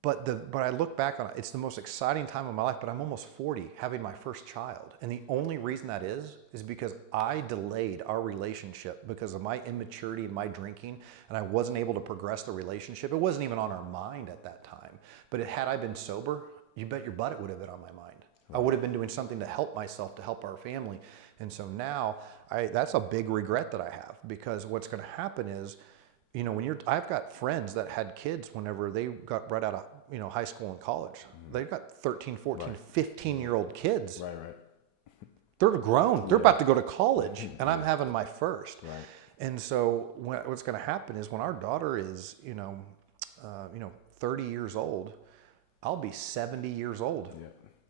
But I look back on it, it's the most exciting time of my life, but I'm almost 40 having my first child. And the only reason that is because I delayed our relationship because of my immaturity and my drinking, and I wasn't able to progress the relationship. It wasn't even on our mind at that time. But had I been sober, you bet your butt it would have been on my mind. I would have been doing something to help myself, to help our family. And so now that's a big regret that I have, because what's going to happen is, I've got friends that had kids whenever they got right out of, high school and college. They've got 13, 14, 15-year-old kids. Right. They're grown. They're about to go to college, and I'm having my first. Right. And so what's going to happen is when our daughter is, 30 years old, I'll be 70 years old. Yeah.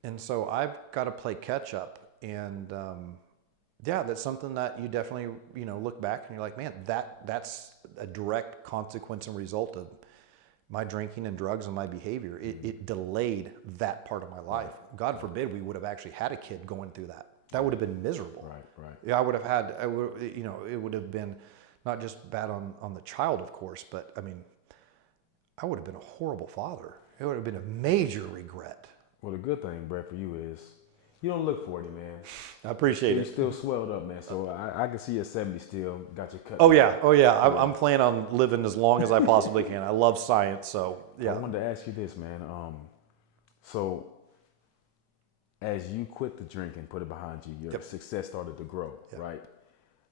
And so I've got to play catch up. And that's something that you definitely, look back and you're like, man, that's a direct consequence and result of my drinking and drugs and my behavior. It delayed that part of my life. God forbid we would have actually had a kid going through that. That would have been miserable. Right. Yeah, it would have been not just bad on the child, of course, but I would have been a horrible father. It would have been a major regret. Well, the good thing, Brett, for you is you don't look 40, man. I appreciate it. You're still swelled up, man. So I can see you at 70 still. Got your cut. Oh, yeah. I'm planning on living as long as I possibly can. I love science, so yeah. I wanted to ask you this, man. So as you quit the drink and put it behind you, your success started to grow, right?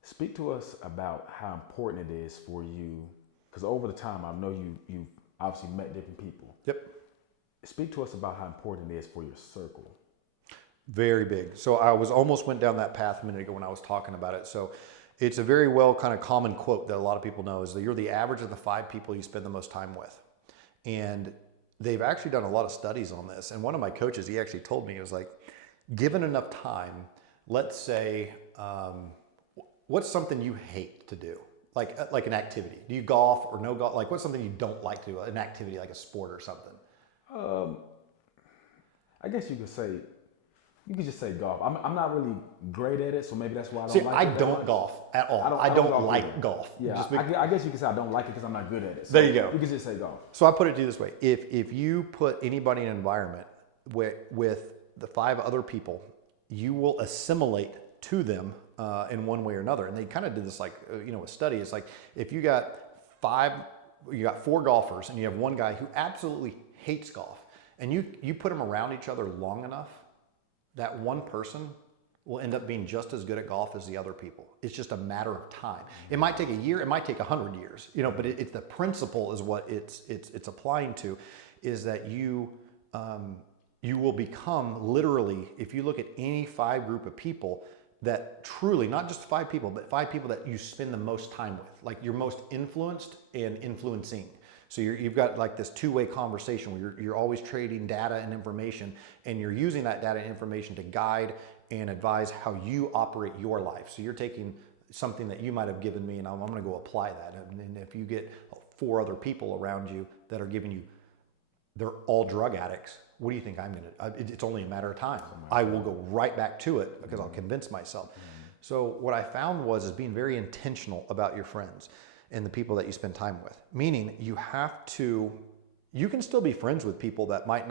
Speak to us about how important it is for you, because over the time, I know you obviously met different people. Yep. Speak to us about how important it is for your circle. Very big. So I almost went down that path a minute ago when I was talking about it. So it's a very well kind of common quote that a lot of people know is that you're the average of the 5 people you spend the most time with. And they've actually done a lot of studies on this. And one of my coaches, he actually told me, he was like, given enough time, let's say, what's something you hate to do? Like an activity. Do you golf or no golf? Like what's something you don't like to do? An activity like a sport or something? I guess you could just say golf. I'm not really great at it, so maybe that's why I don't See, like I it. don't golf at all. I don't like golf. Yeah, I guess you could say I don't like it because I'm not good at it. So there you go. You could just say golf. So I put it to you this way. If you put anybody in an environment with the 5 other people, you will assimilate to them in one way or another. And they kind of did this like, a study. It's like if you got 4 golfers and you have one guy who absolutely hates golf and you put them around each other long enough, that one person will end up being just as good at golf as the other people. It's just a matter of time. It might take a year, it might take 100 years, but it's the principle is what it's applying to, is that you will become literally, if you look at any 5 group of people that truly, not just 5 people, but 5 people that you spend the most time with, like you're most influenced and influencing. So you've got like this 2-way conversation where you're always trading data and information, and you're using that data and information to guide and advise how you operate your life. So you're taking something that you might have given me, and I'm going to go apply that. And if you get 4 other people around you that are giving you, they're all drug addicts, what do you think I'm going to, it's only a matter of time. I will go right back to it because I'll convince myself. So what I found was being very intentional about your friends and the people that you spend time with. Meaning you can still be friends with people that might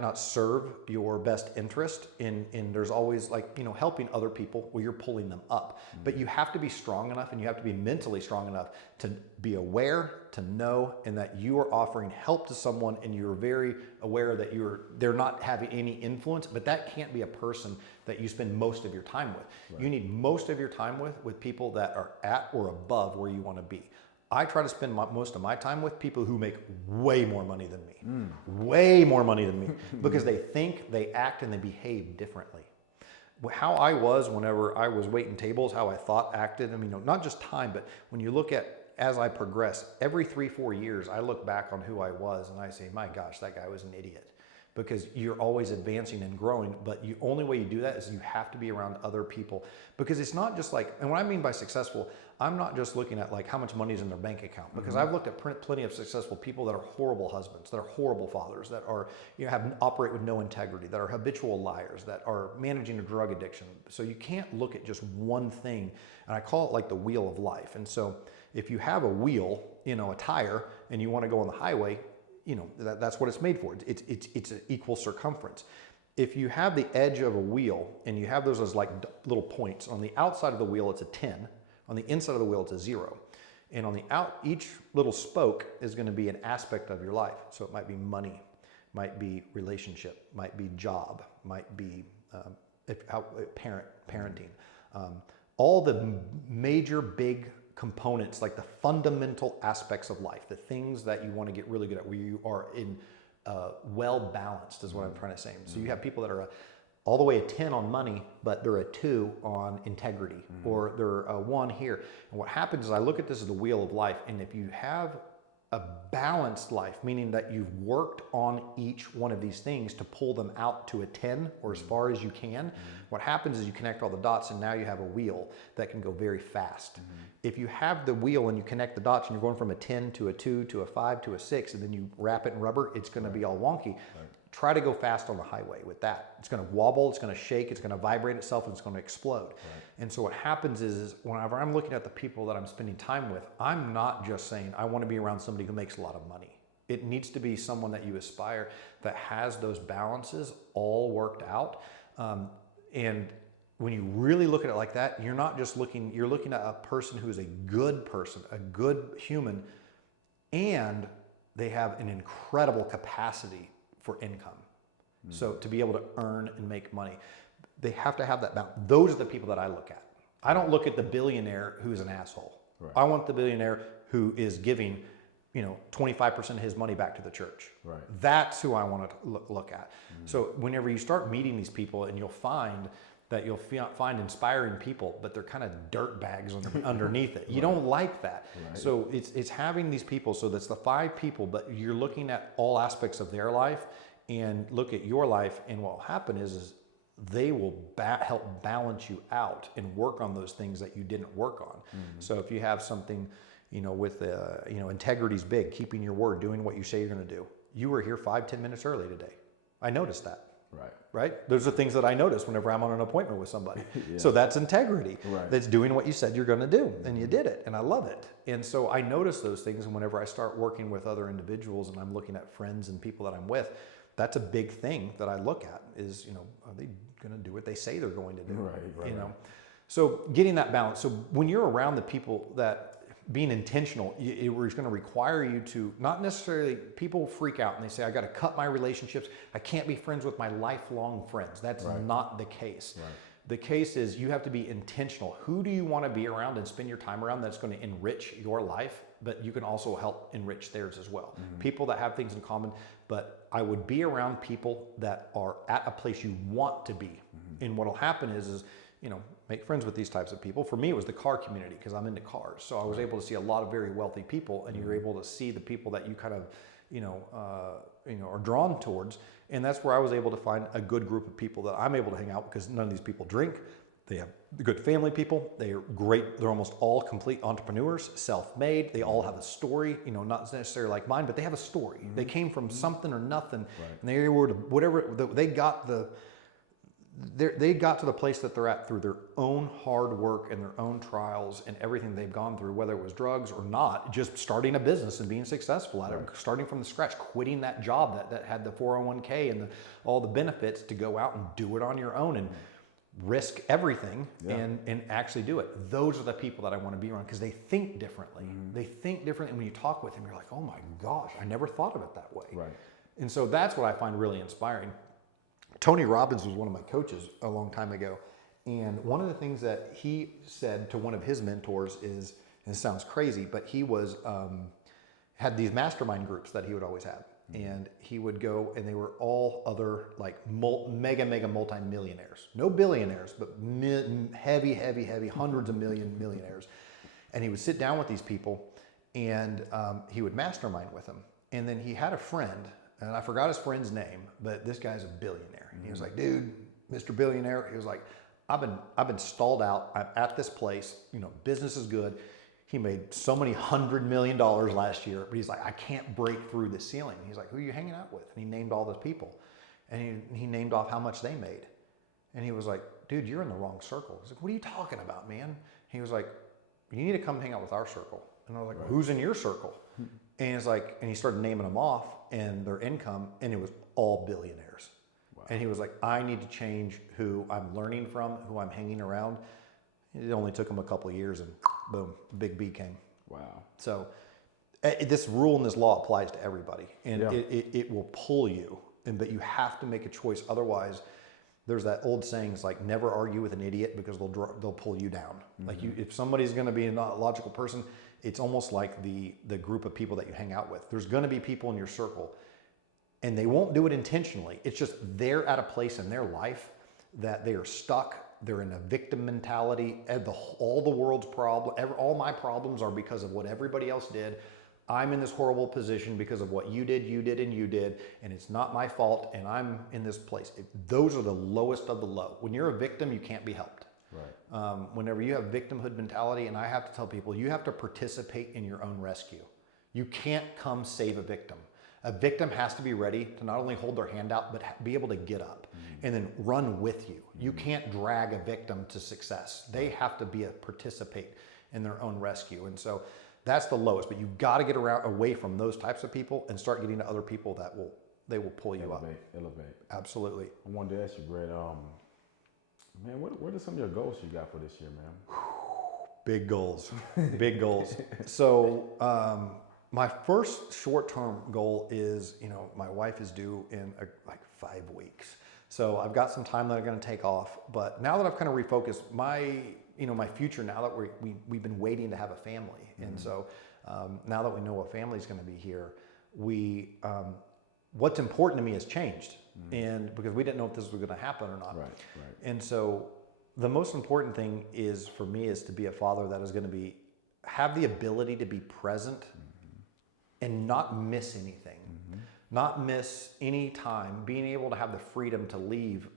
not serve your best interest in there's always helping other people where you're pulling them up. But you have to be strong enough and you have to be mentally strong enough to be aware, to know, and that you are offering help to someone and you're very aware that they're not having any influence, but that can't be a person that you spend most of your time with. Right. You need most of your time with people that are at or above where you want to be. I try to spend most of my time with people who make way more money than me, way more money than me, because they think, they act, and they behave differently. How I was whenever I was waiting tables, how I thought, acted, not just time, but when you look at, as I progress, every 3-4 years, I look back on who I was and I say, my gosh, that guy was an idiot. Because you're always advancing and growing, but the only way you do that is you have to be around other people. Because it's not just like, and what I mean by successful, I'm not just looking at like how much money is in their bank account, because I've looked at plenty of successful people that are horrible husbands, that are horrible fathers, that are, operate with no integrity, that are habitual liars, that are managing a drug addiction. So you can't look at just one thing, and I call it like the wheel of life. And so if you have a wheel, a tire, and you want to go on the highway, that's what it's made for. It's an equal circumference. If you have the edge of a wheel and you have those as like little points, on the outside of the wheel it's a 10, on the inside of the wheel it's a 0. And on the each little spoke is going to be an aspect of your life. So it might be money, might be relationship, might be job, might be parenting. All the major big components, like the fundamental aspects of life, the things that you want to get really good at, where you are in well balanced, is what I'm trying to say. So you have people that are all the way a 10 on money, but they're a 2 on integrity, or they're a 1 here. And what happens is I look at this as the wheel of life, and if you have a balanced life, meaning that you've worked on each one of these things to pull them out to a 10 or as far as you can, what happens is you connect all the dots and now you have a wheel that can go very fast. If you have the wheel and you connect the dots and you're going from a 10 to a 2 to a 5 to a 6, and then you wrap it in rubber, it's going to be all wonky. Try to go fast on the highway with that. It's going to wobble, it's going to shake, it's going to vibrate itself, and it's going to explode. And so what happens is whenever I'm looking at the people that I'm spending time with, I'm not just saying I want to be around somebody who makes a lot of money. It needs to be someone that you aspire, that has those balances all worked out. And when you really look at it like that, you're not just looking, you're looking at a person who is a good person, a good human, and they have an incredible capacity for income. So to be able to earn and make money, they have to have that balance. Those are the people that I look at. I don't look at the billionaire who's an asshole. Right. I want the billionaire who is giving, 25% of his money back to the church. Right. That's who I want to look at. So whenever you start meeting these people, and you'll find that you'll find inspiring people, but they're kind of dirt bags underneath it. You don't like that. Right. So it's having these people. So that's the 5 people, but you're looking at all aspects of their life and look at your life. And what will happen is they will help balance you out and work on those things that you didn't work on. So if you have something, with integrity's big, keeping your word, doing what you say you're going to do. You were here 5-10 minutes early today. I noticed that. Right? Those are things that I notice whenever I'm on an appointment with somebody. Yeah. So that's integrity. Right. That's doing what you said you're going to do, and you did it, and I love it. And so I notice those things, and whenever I start working with other individuals and I'm looking at friends and people that I'm with, that's a big thing that I look at is, are they going to do what they say they're going to do? Right. So getting that balance. So when you're around the people that being intentional, it was going to require you to not necessarily, people freak out and they say, I got to cut my relationships. I can't be friends with my lifelong friends. That's not the case. Right. The case is you have to be intentional. Who do you want to be around and spend your time around that's going to enrich your life, but you can also help enrich theirs as well. People that have things in common, but I would be around people that are at a place you want to be. And what will happen is make friends with these types of people. For me, it was the car community because I'm into cars. So I was able to see a lot of very wealthy people, and you're able to see the people that you kind of, are drawn towards. And that's where I was able to find a good group of people that I'm able to hang out with, because none of these people drink. They have good family people. They are great. They're almost all complete entrepreneurs, self-made. They all have a story, not necessarily like mine, but they have a story. They came from something or nothing, and they were to they got to the place that they're at through their own hard work and their own trials and everything they've gone through, whether it was drugs or not, just starting a business and being successful at it, starting from the scratch, quitting that job that had the 401k and all the benefits to go out and do it on your own and risk everything and actually do it. Those are the people that I want to be around because they think differently. They think differently. And when you talk with them, you're like, oh my gosh, I never thought of it that way. Right. And so that's what I find really inspiring. Tony Robbins was one of my coaches a long time ago. And one of the things that he said to one of his mentors is, and it sounds crazy, but he was, had these mastermind groups that he would always have. And he would go, and they were all other like mega multi-millionaires. No billionaires, but heavy, hundreds of millionaires. And he would sit down with these people, and he would mastermind with them. And then he had a friend, and I forgot his friend's name, but this guy's a billionaire. And he was like, dude, Mr. Billionaire, he was like, I've been stalled out. I'm at this place, business is good. He made so many $100 million last year, but he's like, I can't break through the ceiling. He's like, who are you hanging out with? And he named all those people, and he named off how much they made. And he was like, dude, you're in the wrong circle. He's like, what are you talking about, man? He was like, you need to come hang out with our circle. And I was like, who's in your circle? And it's like, and he started naming them off and their income, and it was all billionaires. Wow. And he was like, I need to change who I'm learning from, who I'm hanging around. It only took him a couple of years, and boom, Big B came. Wow. So this rule and this law applies to everybody, and it will pull you, but you have to make a choice. Otherwise, there's that old saying, it's like, never argue with an idiot because they'll pull you down. Like if somebody's going to be a not logical person, it's almost like the group of people that you hang out with. There's going to be people in your circle, and they won't do it intentionally. It's just they're at a place in their life that they are stuck. They're in a victim mentality. All the world's problem, all my problems are because of what everybody else did. I'm in this horrible position because of what you did, and it's not my fault, and I'm in this place. Those are the lowest of the low. When you're a victim, you can't be helped. Right. Whenever you have victimhood mentality, and I have to tell people, you have to participate in your own rescue. You can't come save a victim. A victim has to be ready to not only hold their hand out, but be able to get up and then run with you. You can't drag a victim to success. They have to participate in their own rescue. And so that's the lowest, but you've got to get away from those types of people and start getting to other people that will pull you up. Elevate. Absolutely. I wanted to ask you, Brett, man, what are some of your goals you got for this year, man? Big goals, big goals. So My first short-term goal is, my wife is due in like 5 weeks. So I've got some time that I'm going to take off. But now that I've kind of refocused my future, now that we've been waiting to have a family. And so now that we know a family is going to be here, what's important to me has changed. And because we didn't know if this was going to happen or not. Right. And so the most important thing for me is to be a father that is going to have the ability to be present and not miss anything, not miss any time, being able to have the freedom to leave,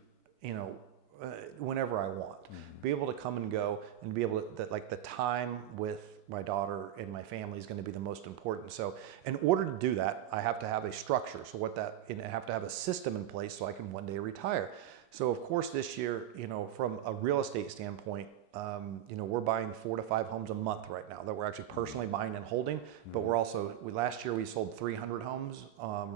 whenever I want, be able to come and go, and be able to, like the time with my daughter and my family is going to be the most important. So in order to do that, I have to have a structure. So I have to have a system in place so I can one day retire. So of course this year, from a real estate standpoint, we're buying 4 to 5 homes a month right now that we're actually personally buying and holding. But we're also, last year we sold 300 homes,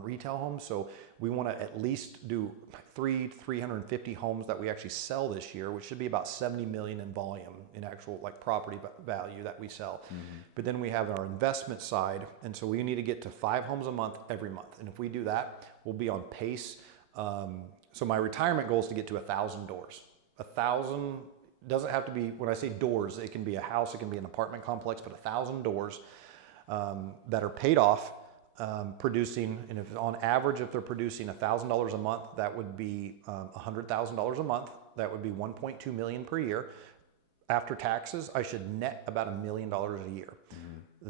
retail homes. So we want to at least do 350 homes that we actually sell this year, which should be about 70 million in volume in actual like property value that we sell. But then we have our investment side. And so we need to get to 5 homes a month every month. And if we do that, we'll be on pace. So my retirement goal is to get to 1,000 doors. 1,000 doesn't have to be, when I say doors, it can be a house, it can be an apartment complex, but 1,000 doors that are paid off, producing, and if on average, if they're producing $1,000 a month, that would be $100,000 a month. That would be 1.2 million per year. After taxes, I should net about $1 million a year.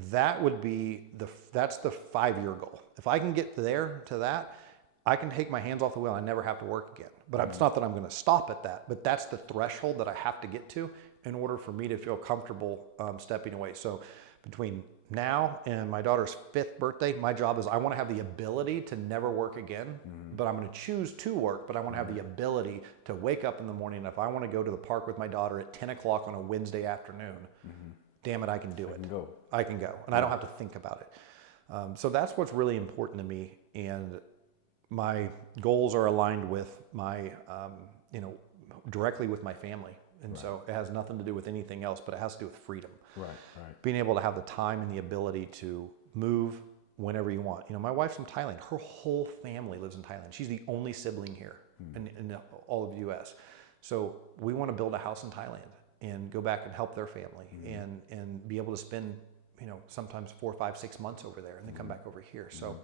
That would be that's the 5-year goal. If I can get there to that, I can take my hands off the wheel and I never have to work again. But it's not that I'm going to stop at that, but that's the threshold that I have to get to in order for me to feel comfortable stepping away. So between now and my daughter's 5th birthday, my job is I want to have the ability to never work again, but I'm going to choose to work, but I want to have the ability to wake up in the morning. If I want to go to the park with my daughter at 10 o'clock on a Wednesday afternoon, damn it, I can do it. I can go. And I don't have to think about it. So that's what's really important to me. And my goals are aligned with my, directly with my family. And so it has nothing to do with anything else, but it has to do with freedom. Right. Being able to have the time and the ability to move whenever you want. My wife's from Thailand. Her whole family lives in Thailand. She's the only sibling here in all of the U.S. So we want to build a house in Thailand and go back and help their family and be able to spend, sometimes 4, 5, 6 months over there and then come back over here. So,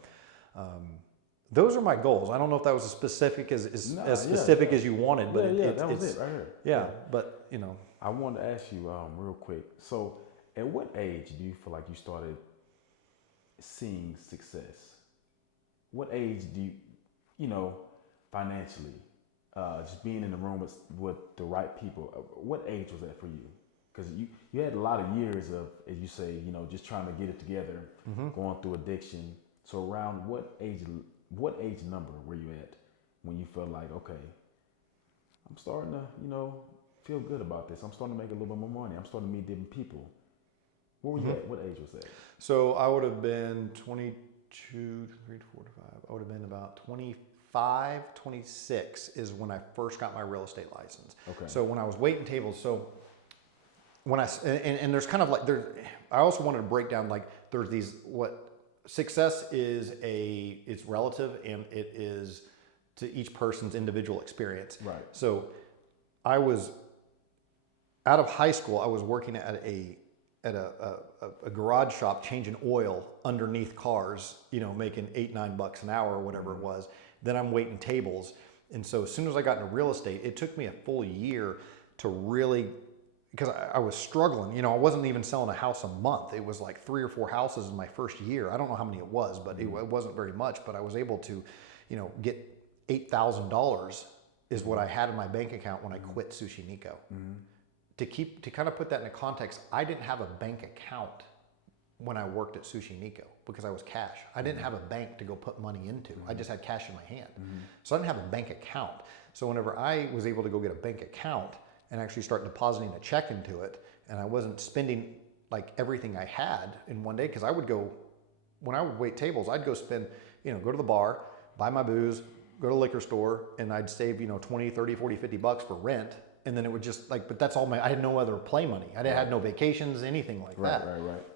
those are my goals. I don't know if that was as specific as specific as you wanted, but that was it right here. Yeah, but I wanted to ask you real quick. So, at what age do you feel like you started seeing success? What age do you, financially, just being in the room with the right people? What age was that for you? Because you had a lot of years of, as you say, just trying to get it together, going through addiction. So, around what age number were you at when you felt like, okay, I'm starting to, feel good about this. I'm starting to make a little bit more money. I'm starting to meet different people. Where were you at? What age was that? So I would have been 22, 23, 4 to 5. I would have been about 25, 26 is when I first got my real estate license. Okay. So when I was waiting tables, so when and there's kind of like, I also wanted to break down, like, there's these, success is it's relative, and it is to each person's individual experience. Right. So I was out of high school. I was working at a garage shop changing oil underneath cars, making $8-9 an hour or whatever it was. Then I'm waiting tables. And so as soon as I got into real estate, it took me a full year to really, because I was struggling. I wasn't even selling a house a month. It was like 3 or 4 houses in my first year. I don't know how many it was, but it wasn't very much. But I was able to, get $8,000 is what I had in my bank account when I quit Sushi Nico. To kind of put that into context, I didn't have a bank account when I worked at Sushi Nico because I was cash. I didn't have a bank to go put money into. I just had cash in my hand. So I didn't have a bank account. So whenever I was able to go get a bank account and actually start depositing a check into it, and I wasn't spending like everything I had in one day, because I would go, when I would wait tables, I'd go spend, go to the bar, buy my booze, go to the liquor store, and I'd save, 20, 30, 40, $50 for rent, and then it would just like, but that's all I had no other play money. I had no vacations, anything like that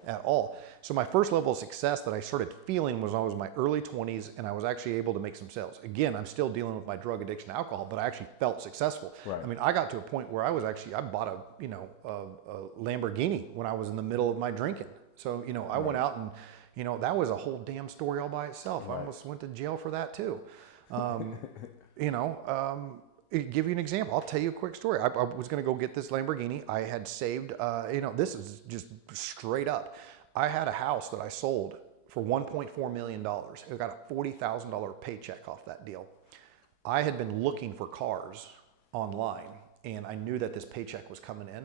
at all. So my first level of success that I started feeling was I was in my early 20s, and I was actually able to make some sales. Again, I'm still dealing with my drug addiction and alcohol, but I actually felt successful. I mean, I got to a point where I bought a Lamborghini when I was in the middle of my drinking. So, I went out and, that was a whole damn story all by itself. I almost went to jail for that too. Give you an example. I'll tell you a quick story. I was going to go get this Lamborghini. I had saved, this is just straight up. I had a house that I sold for $1.4 million. I got a $40,000 paycheck off that deal. I had been looking for cars online, and I knew that this paycheck was coming in.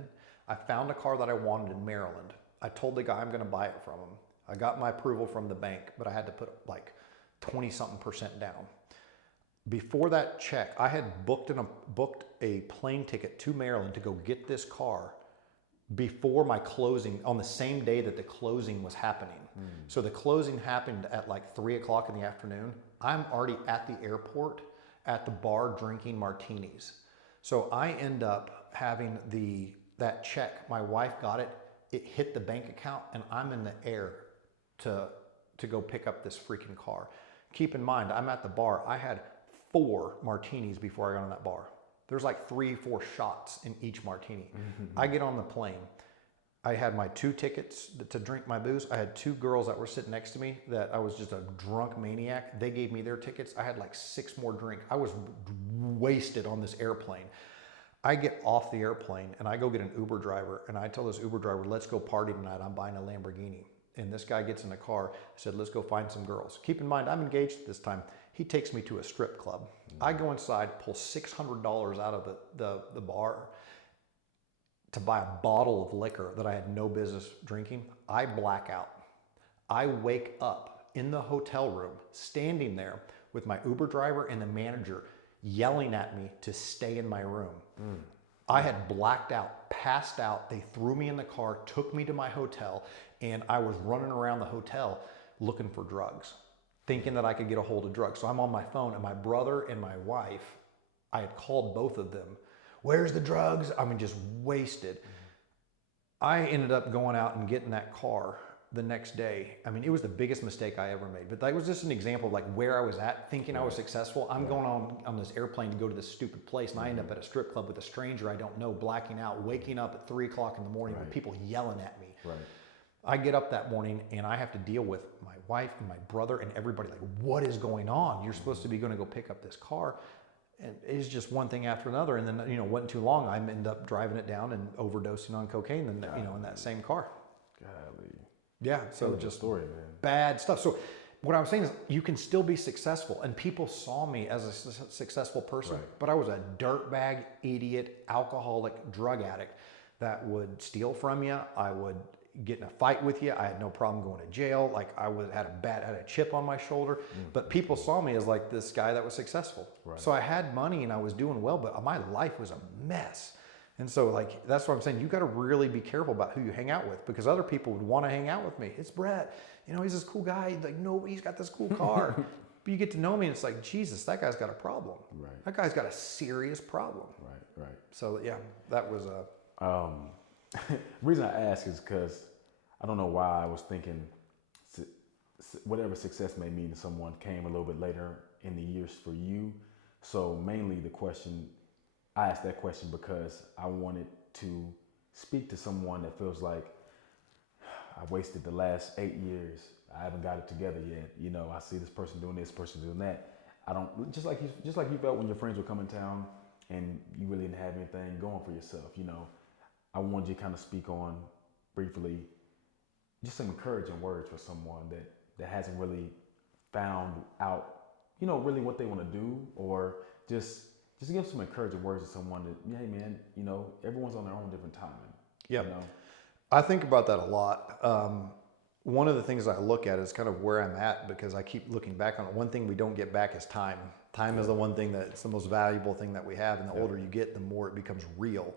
I found a car that I wanted in Maryland. I told the guy I'm going to buy it from him. I got my approval from the bank, but I had to put like 20-something% down. Before that check, I had booked a plane ticket to Maryland to go get this car before my closing, on the same day that the closing was happening. So the closing happened at like 3 o'clock in the afternoon. I'm already at the airport at the bar drinking martinis. So I end up having that check. My wife got it. It hit the bank account, and I'm in the air to go pick up this freaking car. Keep in mind, I'm at the bar. I had 4 martinis before I got on that bar. There's like 3-4 shots in each martini. I get on the plane. I had my 2 tickets to drink my booze. I had 2 girls that were sitting next to me that I was just a drunk maniac. They gave me their tickets. I had like 6 more drinks. I was wasted on this airplane. I get off the airplane and I go get an Uber driver, and I tell this Uber driver, let's go party tonight. I'm buying a Lamborghini. And this guy gets in the car. I said, let's go find some girls. Keep in mind, I'm engaged at this time. He takes me to a strip club. I go inside, pull $600 out of the bar to buy a bottle of liquor that I had no business drinking. I black out. I wake up in the hotel room, standing there with my Uber driver and the manager yelling at me to stay in my room. I had blacked out, passed out. They threw me in the car, took me to my hotel, and I was running around the hotel looking for drugs, thinking that I could get a hold of drugs. So I'm on my phone, and my brother and my wife, I had called both of them. Where's the drugs? I mean, just wasted. I ended up going out and getting that car the next day. I mean, it was the biggest mistake I ever made. But that was just an example of like where I was at, thinking I was successful. I'm going on this airplane to go to this stupid place, and I end up at a strip club with a stranger I don't know, blacking out, waking up at 3 o'clock in the morning with people yelling at me. I get up that morning, and I have to deal with my wife and my brother and everybody. Like, what is going on? You're supposed to be going to go pick up this car. And it's just one thing after another. And then, wasn't too long, I ended up driving it down and overdosing on cocaine and, in that same car. Golly. Yeah. So just story, man. Bad stuff. So what I'm saying is you can still be successful, and people saw me as a successful person, but I was a dirtbag, idiot, alcoholic, drug addict that would steal from you. I would get in a fight with you. I had no problem going to jail. Like I had a chip on my shoulder, but people saw me as like this guy that was successful. So I had money and I was doing well, but my life was a mess. And so like, that's what I'm saying. You got to really be careful about who you hang out with, because other people would want to hang out with me. It's Brett, he's this cool guy. Like, no, he's got this cool car. But you get to know me and it's like, Jesus, that guy's got a problem. That guy's got a serious problem. So yeah, that was the reason I ask is because I don't know why I was thinking whatever success may mean to someone came a little bit later in the years for you. So mainly I asked that question because I wanted to speak to someone that feels like I wasted the last 8 years. I haven't got it together yet. I see this person doing this, person doing that. I don't, just like you felt when your friends would come in town and you really didn't have anything going for yourself. I wanted you to kind of speak on briefly just some encouraging words for someone that hasn't really found out, really what they want to do, or just give some encouraging words to someone that, hey man, everyone's on their own different timing. Yeah. I think about that a lot. One of the things I look at is kind of where I'm at, because I keep looking back on it. One thing we don't get back is time. Time is the one thing that's the most valuable thing that we have. And the older you get, the more it becomes real.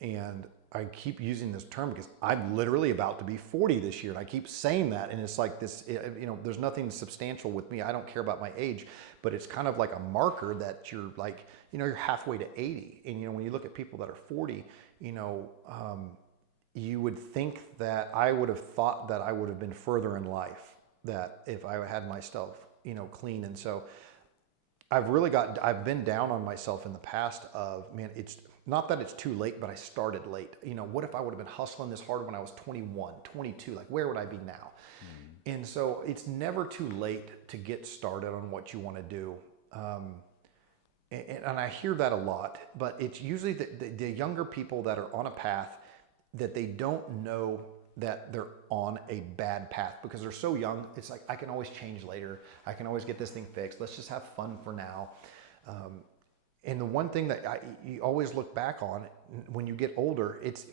And I keep using this term because I'm literally about to be 40 this year, and I keep saying that, and it's like this, there's nothing substantial with me. I don't care about my age, but it's kind of like a marker that you're like, you're halfway to 80. And, when you look at people that are 40, you would think that I would have thought that I would have been further in life, that if I had myself, clean. And so I've been down on myself in the past of, man, it's not that it's too late, but I started late. What if I would have been hustling this hard when I was 21, 22? Like, where would I be now? And so it's never too late to get started on what you want to do. And I hear that a lot, but it's usually the younger people that are on a path that they don't know that they're on a bad path because they're so young. It's like, I can always change later. I can always get this thing fixed. Let's just have fun for now. And the one thing that you always look back on when you get older, it's,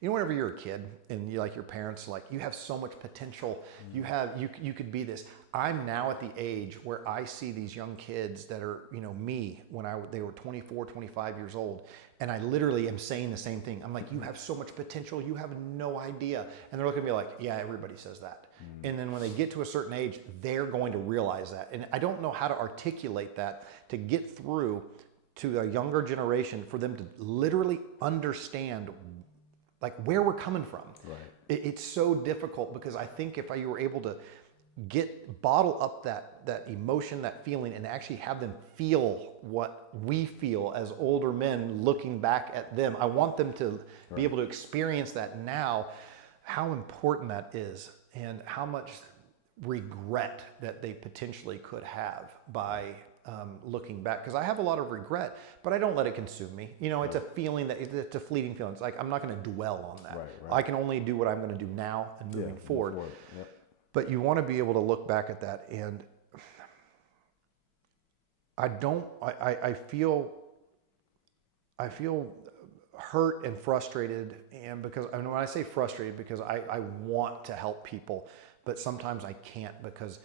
whenever you're a kid and your parents, you have so much potential. You could be this. I'm now at the age where I see these young kids that are, me when they were 24, 25 years old. And I literally am saying the same thing. I'm like, you have so much potential. You have no idea. And they're looking at me like, yeah, everybody says that. And then when they get to a certain age, they're going to realize that. And I don't know how to articulate that to get through to a younger generation for them to literally understand where we're coming from. Right. It's so difficult because I think if you were able to bottle up that emotion, that feeling, and actually have them feel what we feel as older men looking back at them. I want them to be able to experience that now, how important that is and how much regret that they potentially could have by looking back. Because I have a lot of regret, but I don't let it consume me. It's a feeling it's a fleeting feeling. It's like, I'm not going to dwell on that. Right. I can only do what I'm going to do now and moving forward. Yep. But you want to be able to look back at that, and I feel hurt and frustrated, and because when I say frustrated, because I want to help people, but sometimes I can't because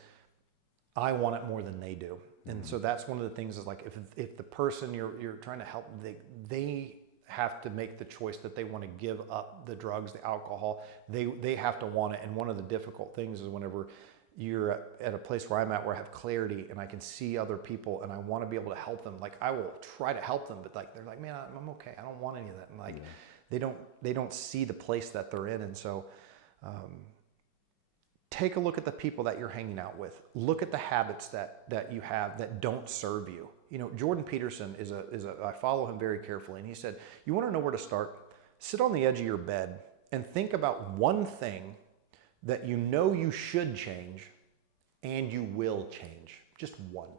I want it more than they do. And so that's one of the things is like, if the person you're trying to help, they have to make the choice that they want to give up the drugs, the alcohol. They have to want it. And one of the difficult things is whenever you're at a place where I'm at, where I have clarity and I can see other people and I want to be able to help them. Like, I will try to help them, but they're like, man, I'm okay. I don't want any of that. And they don't see the place that they're in. And so, take a look at the people that you're hanging out with. Look at the habits that you have that don't serve you. Jordan Peterson I follow him very carefully, and he said, you want to know where to start? Sit on the edge of your bed and think about one thing that you should change and you will change. Just one.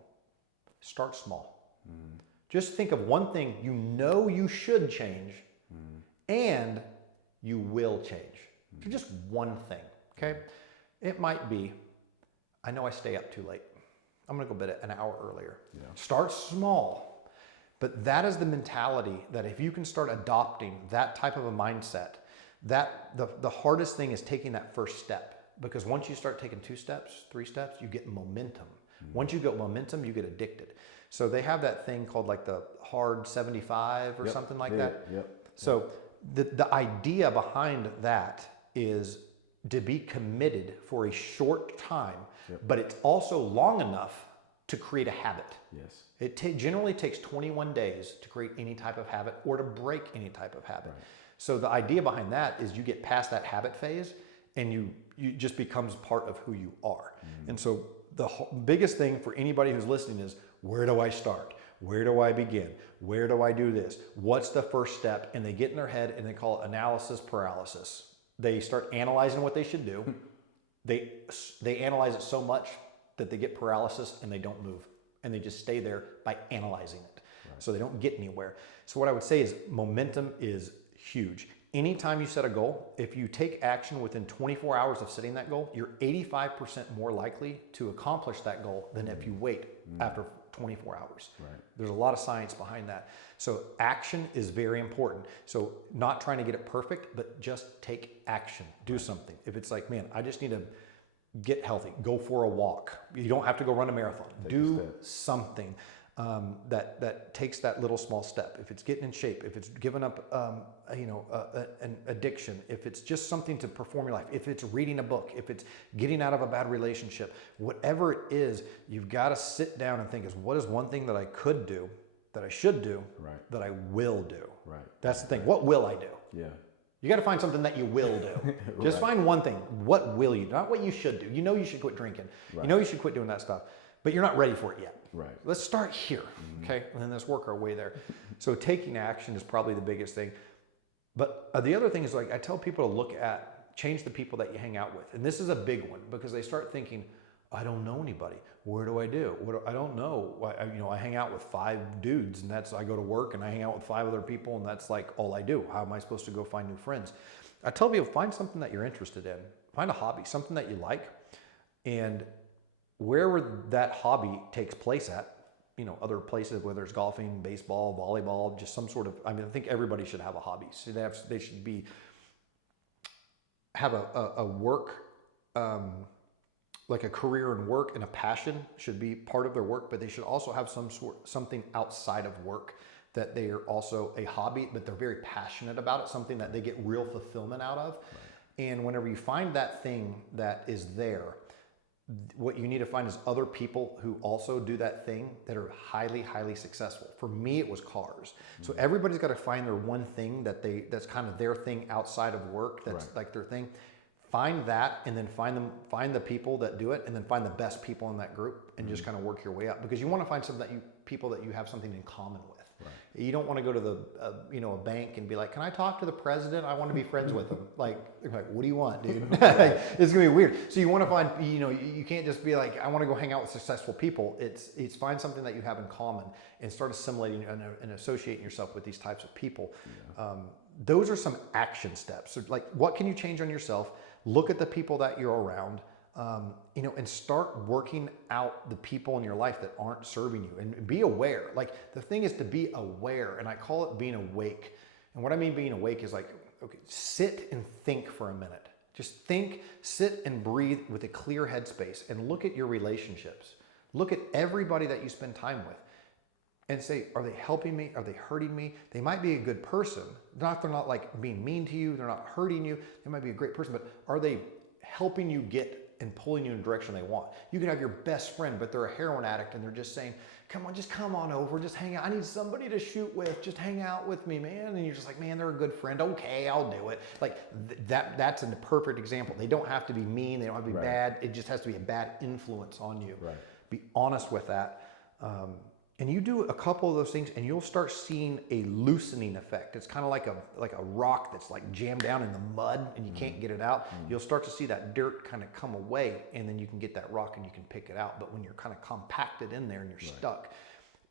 Start small. Just think of one thing you should change and you will change. So just one thing, okay? It might be, I know I stay up too late. I'm going to go bed an hour earlier. Yeah. Start small. But that is the mentality that if you can start adopting that type of a mindset, that the hardest thing is taking that first step. Because once you start taking 2 steps, 3 steps, you get momentum. Once you get momentum, you get addicted. So they have that thing called the hard 75 or something like that. Yep. So the idea behind that is to be committed for a short time, but it's also long enough to create a habit. Yes. It generally takes 21 days to create any type of habit or to break any type of habit. Right. So the idea behind that is you get past that habit phase and you just becomes part of who you are. And so the biggest thing for anybody who's listening is, where do I start? Where do I begin? Where do I do this? What's the first step? And they get in their head and they call it analysis paralysis. They start analyzing what they should do. They analyze it so much that they get paralysis and they don't move. And they just stay there by analyzing it. Right. So they don't get anywhere. So what I would say is momentum is huge. Anytime you set a goal, if you take action within 24 hours of setting that goal, you're 85% more likely to accomplish that goal than if you wait after 24 hours. Right. There's a lot of science behind that. So action is very important. So not trying to get it perfect, but just take action. Do something. If it's like, man, I just need to get healthy, go for a walk. You don't have to go run a marathon. Do something. that takes that little small step. If it's getting in shape, if it's giving up, an addiction, if it's just something to perform your life, if it's reading a book, if it's getting out of a bad relationship, whatever it is, you've got to sit down and think: what is one thing that I could do, that I should do, that I will do? Right. That's the thing. What will I do? Yeah. You got to find something that you will do. Just find one thing. What will you do? Not what you should do. You know you should quit drinking. Right. You know you should quit doing that stuff, but you're not ready for it yet. Right. Let's start here, okay? And then let's work our way there. So taking action is probably the biggest thing. But the other thing is, like, I tell people to change the people that you hang out with. And this is a big one, because they start thinking, I don't know anybody. Where do I do? I don't know. I hang out with 5 dudes, and I go to work and I hang out with 5 other people, and that's like all I do. How am I supposed to go find new friends? I tell people, find something that you're interested in. Find a hobby, something that you like, and wherever that hobby takes place at, other places, whether it's golfing, baseball, volleyball, just some sort of, I think everybody should have a hobby. So they should have a work, like a career in work, and a passion should be part of their work, but they should also have something outside of work that they are also a hobby, but they're very passionate about it, something that they get real fulfillment out of. Right. And whenever you find that thing that is there, what you need to find is other people who also do that thing that are highly, highly successful. For me, it was cars. So everybody's got to find their one thing that's kind of their thing outside of work. That's like their thing. Find that, and then find the people that do it, and then find the best people in that group, and just kind of work your way up, because you want to find people that you have something in common with. Right. You don't want to go to a bank and be like, can I talk to the president? I want to be friends with him. Like, what do you want, dude? It's gonna be weird. So you want to find, you can't just be like, I want to go hang out with successful people. It's find something that you have in common and start assimilating and associating yourself with these types of people. Yeah. Those are some action steps. So, like, what can you change on yourself? Look at the people that you're around. And start working out the people in your life that aren't serving you, and be aware. Like, the thing is to be aware, and I call it being awake. And what I mean being awake is like, okay, sit and think for a minute. Just think, sit and breathe with a clear headspace, and look at your relationships. Look at everybody that you spend time with and say, are they helping me? Are they hurting me? They might be a good person. They're not like being mean to you. They're not hurting you. They might be a great person, but are they helping you get and pulling you in the direction they want? You can have your best friend, but they're a heroin addict, and they're just saying, come on over, just hang out. I need somebody to shoot with. Just hang out with me, man. And you're just like, man, they're a good friend. Okay, I'll do it. Like, that's a perfect example. They don't have to be mean. They don't have to be bad. It just has to be a bad influence on you. Right. Be honest with that. And you do a couple of those things, and you'll start seeing a loosening effect. It's kind of like a rock that's like jammed down in the mud, and you can't get it out. You'll start to see that dirt kind of come away, and then you can get that rock and you can pick it out. But when you're kind of compacted in there and you're stuck,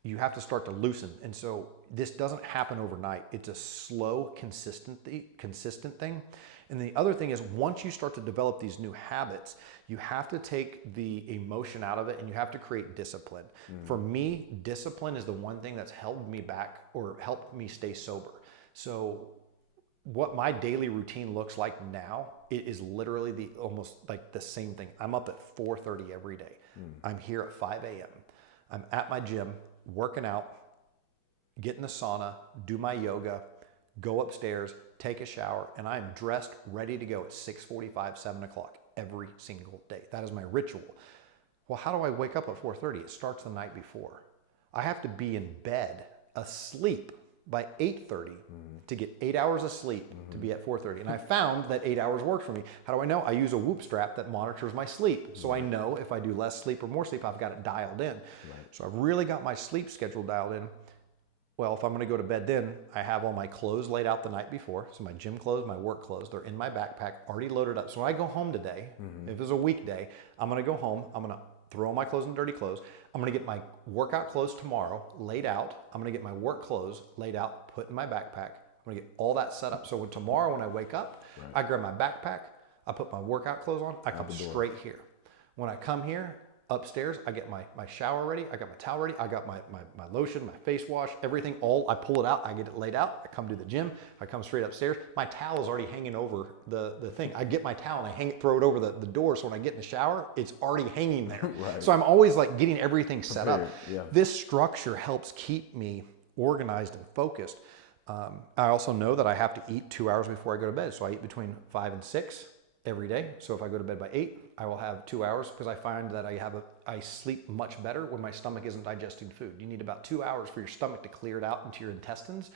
you have to start to loosen. And so this doesn't happen overnight. It's a slow, consistent thing. And the other thing is, once you start to develop these new habits, you have to take the emotion out of it, and you have to create discipline. For me, discipline is the one thing that's held me back or helped me stay sober. So what my daily routine looks like now, it is literally almost like the same thing. I'm up at 4:30 every day. I'm here at 5 a.m. I'm at my gym, working out, get in the sauna, do my yoga, go upstairs, take a shower, and I'm dressed, ready to go at 6:45, 7 o'clock every single day. That is my ritual. Well, how do I wake up at 4:30? It starts the night before. I have to be in bed, asleep by 8:30 to get 8 hours of sleep to be at 4:30. And I found that 8 hours worked for me. How do I know? I use a Whoop strap that monitors my sleep. So I know if I do less sleep or more sleep, I've got it dialed in. Right. So I've really got my sleep schedule dialed in. Well, if I'm going to go to bed then, I have all my clothes laid out the night before. So my gym clothes, my work clothes, they're in my backpack, already loaded up. So when I go home today, if it's a weekday, I'm going to go home. I'm going to throw all my clothes in dirty clothes. I'm going to get my workout clothes tomorrow laid out. I'm going to get my work clothes laid out, put in my backpack. I'm going to get all that set up. So tomorrow when I wake up, I grab my backpack, I put my workout clothes on, I come straight here. When I come here, Upstairs, I get my shower ready, I got my towel ready, I got my lotion, my face wash, everything, I pull it out, I get it laid out, I come to the gym, I come straight upstairs, my towel is already hanging over the thing. I get my towel and I throw it over the door, so when I get in the shower, it's already hanging there. Right. So I'm always like getting everything set up. Yeah. This structure helps keep me organized and focused. I also know that I have to eat 2 hours before I go to bed, so I eat between 5 and 6 every day. So if I go to bed by 8, I will have 2 hours, because I find that I sleep much better when my stomach isn't digesting food. You need about 2 hours for your stomach to clear it out into your intestines.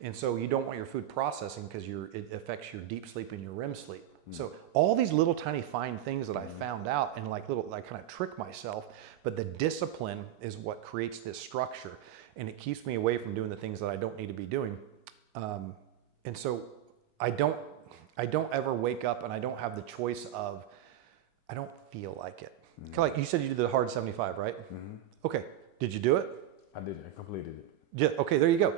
And so you don't want your food processing, because it affects your deep sleep and your REM sleep. So all these little tiny fine things that I found out, and I kind of trick myself, but the discipline is what creates this structure, and it keeps me away from doing the things that I don't need to be doing. And so I don't ever wake up and I don't have the choice of, I don't feel like it. Kind of like you said, you did the hard 75, right? Okay. Did you do it? I did it. I completed it. Yeah. Okay. There you go.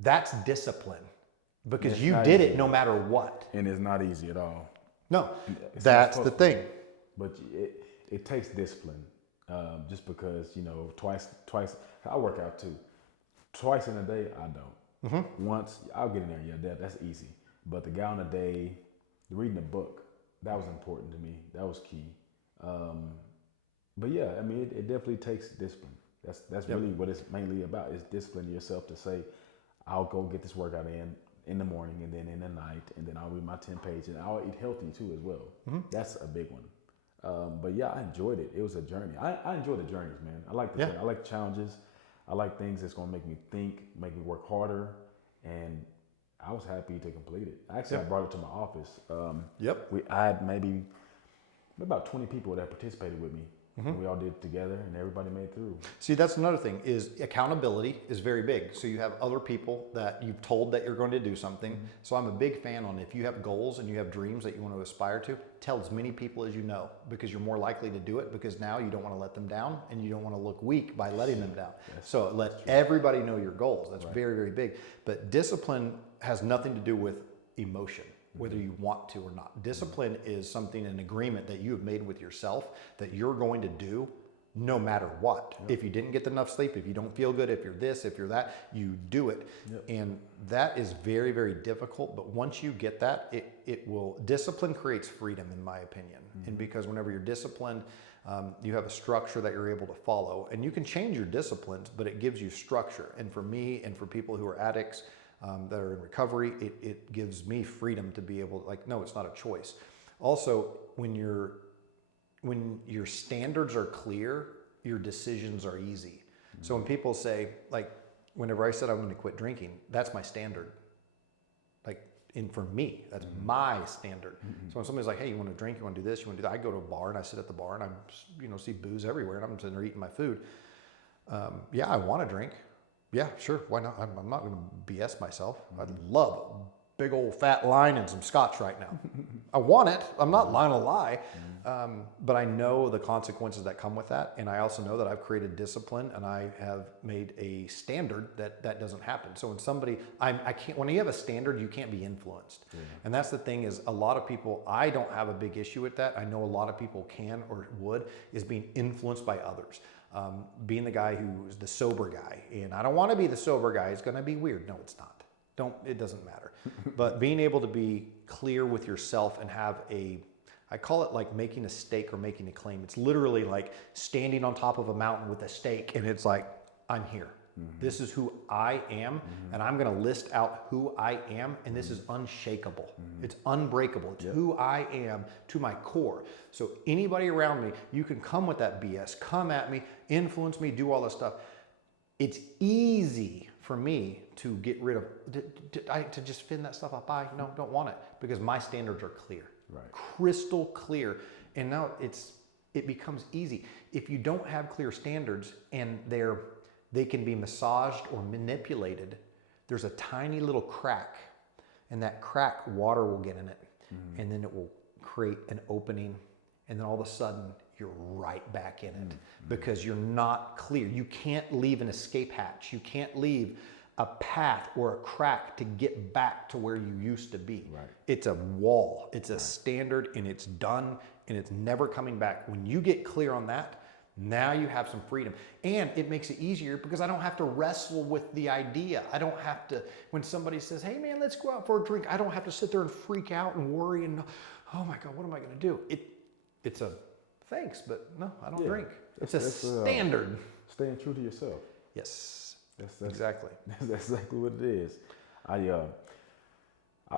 That's discipline, because It's you not did easy. it no matter what. And it's not easy at all. No, It's that's not the supposed to thing. be. But it takes discipline. Just because, twice, I work out too. Twice in a day, I don't. Once, I'll get in there. Yeah, that's easy. But the gallon a day, reading a book, that was important to me. That was key. But yeah, I mean, it definitely takes discipline. That's really what it's mainly about, is discipline yourself to say, I'll go get this workout in the morning, and then in the night, and then I'll read my 10 pages, and I'll eat healthy too as well. That's a big one. But yeah, I enjoyed it. It was a journey. I enjoy the journeys, man. I like I like challenges. I like things that's gonna make me think, make me work harder, and I was happy to complete it. Actually, I brought it to my office. I had maybe about 20 people that participated with me. We all did it together, and everybody made it through. See, that's another thing, is accountability is very big. So you have other people that you've told that you're going to do something. So I'm a big fan on, if you have goals and you have dreams that you want to aspire to, tell as many people as you know, because you're more likely to do it, because now you don't want to let them down, and you don't want to look weak by letting them down. So let everybody know your goals. That's very, very big. But discipline has nothing to do with emotion, whether you want to or not. Discipline is something, an agreement that you have made with yourself that you're going to do no matter what. If you didn't get enough sleep, if you don't feel good, if you're this, if you're that, you do it. And that is very, very difficult. But once you get that, discipline creates freedom, in my opinion. And because whenever you're disciplined, you have a structure that you're able to follow, and you can change your disciplines, but it gives you structure. And for me, and for people who are addicts, that are in recovery, it gives me freedom to be able to, no, it's not a choice. Also, when your standards are clear, your decisions are easy. So when people say, whenever I said I'm going to quit drinking, that's my standard. And for me, that's my standard. So when somebody's like, hey, you want to drink, you want to do this, you want to do that, I go to a bar and I sit at the bar and I see booze everywhere, and I'm sitting there eating my food. I want to drink. Yeah, sure. Why not? I'm not going to BS myself. I'd love a big old fat line and some scotch right now. I want it. I'm not lying a lie. But I know the consequences that come with that. And I also know that I've created discipline, and I have made a standard that doesn't happen. So when you have a standard, you can't be influenced. And that's the thing, is a lot of people, I don't have a big issue with that. I know a lot of people can or would, is being influenced by others. Being the guy who's the sober guy, and I don't want to be the sober guy. It's going to be weird. No, it's not. It doesn't matter. But being able to be clear with yourself and have I call it like making a stake or making a claim. It's literally like standing on top of a mountain with a stake, and it's like, I'm here. This is who I am, and I'm going to list out who I am, and this is unshakable. It's unbreakable. It's who I am to my core. So anybody around me, you can come with that BS, come at me, influence me, do all this stuff. It's easy for me to get rid of, to just fin that stuff up. No, don't want it, because my standards are clear, crystal clear. And now it becomes easy. If you don't have clear standards, and they can be massaged or manipulated, there's a tiny little crack, and that crack, water will get in it, and then it will create an opening, and then all of a sudden you're right back in it, because you're not clear. You can't leave an escape hatch. You can't leave a path or a crack to get back to where you used to be. Right. It's a wall. It's a standard, and it's done, and it's never coming back. When you get clear on that, now you have some freedom. And it makes it easier because I don't have to wrestle with the idea. I don't have to, when somebody says, hey man, let's go out for a drink, I don't have to sit there and freak out and worry and, oh my God, what am I going to do? It's a thanks, but no, I don't drink. It's a standard. Staying true to yourself. Yes, That's exactly. That's exactly what it is. I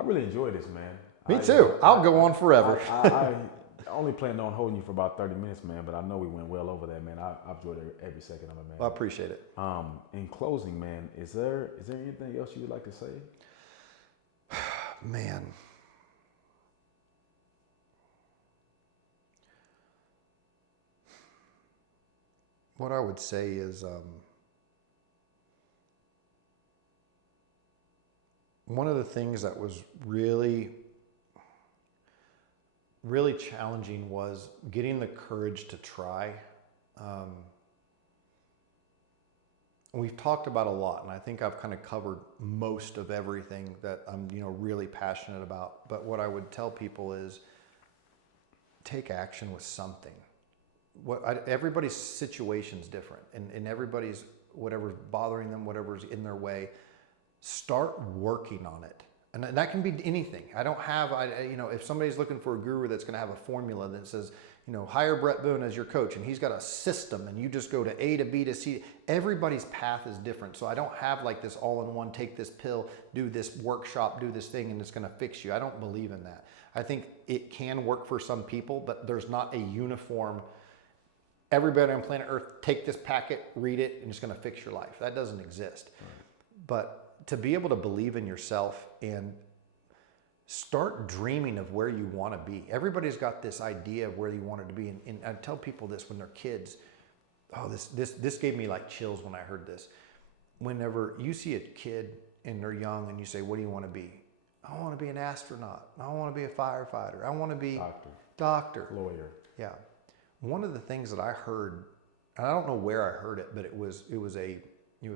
really enjoy this, man. Me too. I'll go on forever. I only planned on holding you for about 30 minutes, man, but I know we went well over that, man. I've enjoyed every second of it, man. I appreciate it. In closing, man, is there anything else you would like to say? Man. What I would say is one of the things that was really challenging was getting the courage to try. We've talked about a lot, and I think I've kind of covered most of everything that I'm, really passionate about. But what I would tell people is take action with something. Everybody's situation's different, and everybody's whatever's bothering them, whatever's in their way, start working on it. And that can be anything. I don't have, if somebody's looking for a guru that's going to have a formula that says, hire Brett Boone as your coach, and he's got a system, and you just go to A to B to C. Everybody's path is different. So I don't have like this all-in-one, take this pill, do this workshop, do this thing, and it's going to fix you. I don't believe in that. I think it can work for some people, but there's not a uniform, everybody on planet Earth, take this packet, read it, and it's going to fix your life. That doesn't exist. Right. But to be able to believe in yourself and start dreaming of where you want to be. Everybody's got this idea of where you wanted to be. And I tell people this when they're kids. Oh, this gave me like chills when I heard this. Whenever you see a kid and they're young and you say, what do you want to be? I want to be an astronaut. I want to be a firefighter. I want to be doctor, lawyer. Yeah. One of the things that I heard, and I don't know where I heard it, but it was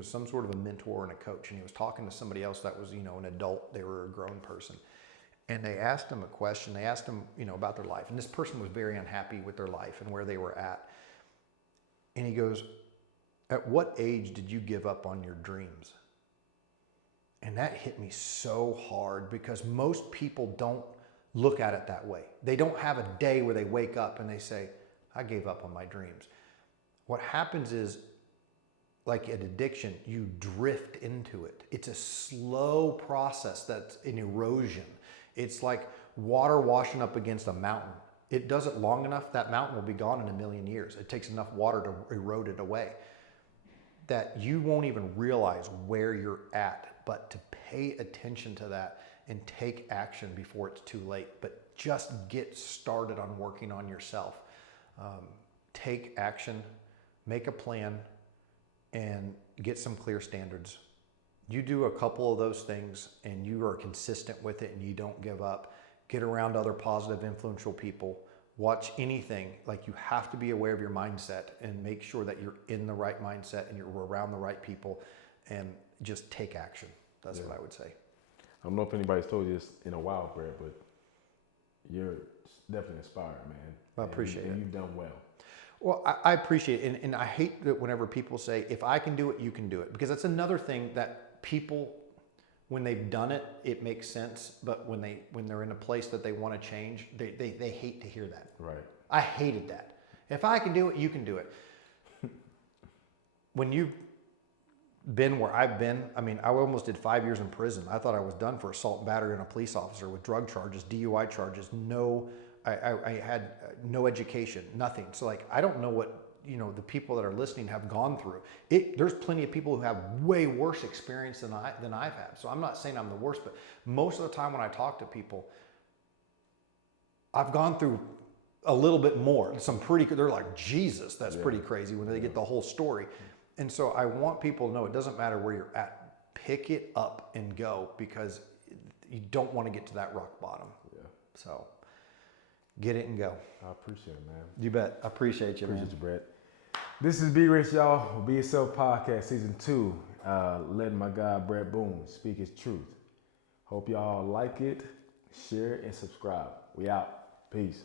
some sort of a mentor and a coach, and he was talking to somebody else that was, an adult. They were a grown person. And they asked him a question. They asked him, about their life. And this person was very unhappy with their life and where they were at. And he goes, at what age did you give up on your dreams? And that hit me so hard because most people don't look at it that way. They don't have a day where they wake up and they say, I gave up on my dreams. What happens is, like an addiction, you drift into it. It's a slow process that's an erosion. It's like water washing up against a mountain. It does it long enough, that mountain will be gone in a million years. It takes enough water to erode it away that you won't even realize where you're at, but to pay attention to that and take action before it's too late. But just get started on working on yourself. Take action, make a plan, and get some clear standards. You do a couple of those things and you are consistent with it and you don't give up. Get around other positive, influential people. Watch anything. Like, you have to be aware of your mindset and make sure that you're in the right mindset and you're around the right people, and just take action. That's what I would say. I don't know if anybody's told you this in a while, Brett, but you're definitely inspired, man. I appreciate it. And you've done well. Well, I appreciate it. And I hate that whenever people say, if I can do it, you can do it. Because that's another thing that people, when they've done it, it makes sense. But when they're in a place that they want to change, they hate to hear that. Right. I hated that. If I can do it, you can do it. When you've been where I've been, I mean, I almost did 5 years in prison. I thought I was done for assault and battery on a police officer with drug charges, DUI charges, I had no education, nothing. So like, I don't know what, the people that are listening have gone through. There's plenty of people who have way worse experience than I've had. So I'm not saying I'm the worst, but most of the time when I talk to people, I've gone through a little bit more. They're like, Jesus, that's pretty crazy when they get the whole story. And so I want people to know it doesn't matter where you're at. Pick it up and go, because you don't want to get to that rock bottom. Yeah. So get it and go. I appreciate it, man. You bet. I appreciate you, man. Appreciate you, Brett. This is Be Rich, y'all. Be Yourself Podcast, Season 2. letting my guy Brett Boone speak his truth. Hope y'all like it, share it, and subscribe. We out. Peace.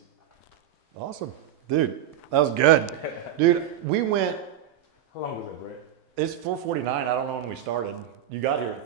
Awesome. Dude, that was good. Dude, we went, How long was that, Brett? It's 4:49. I don't know when we started. You got here at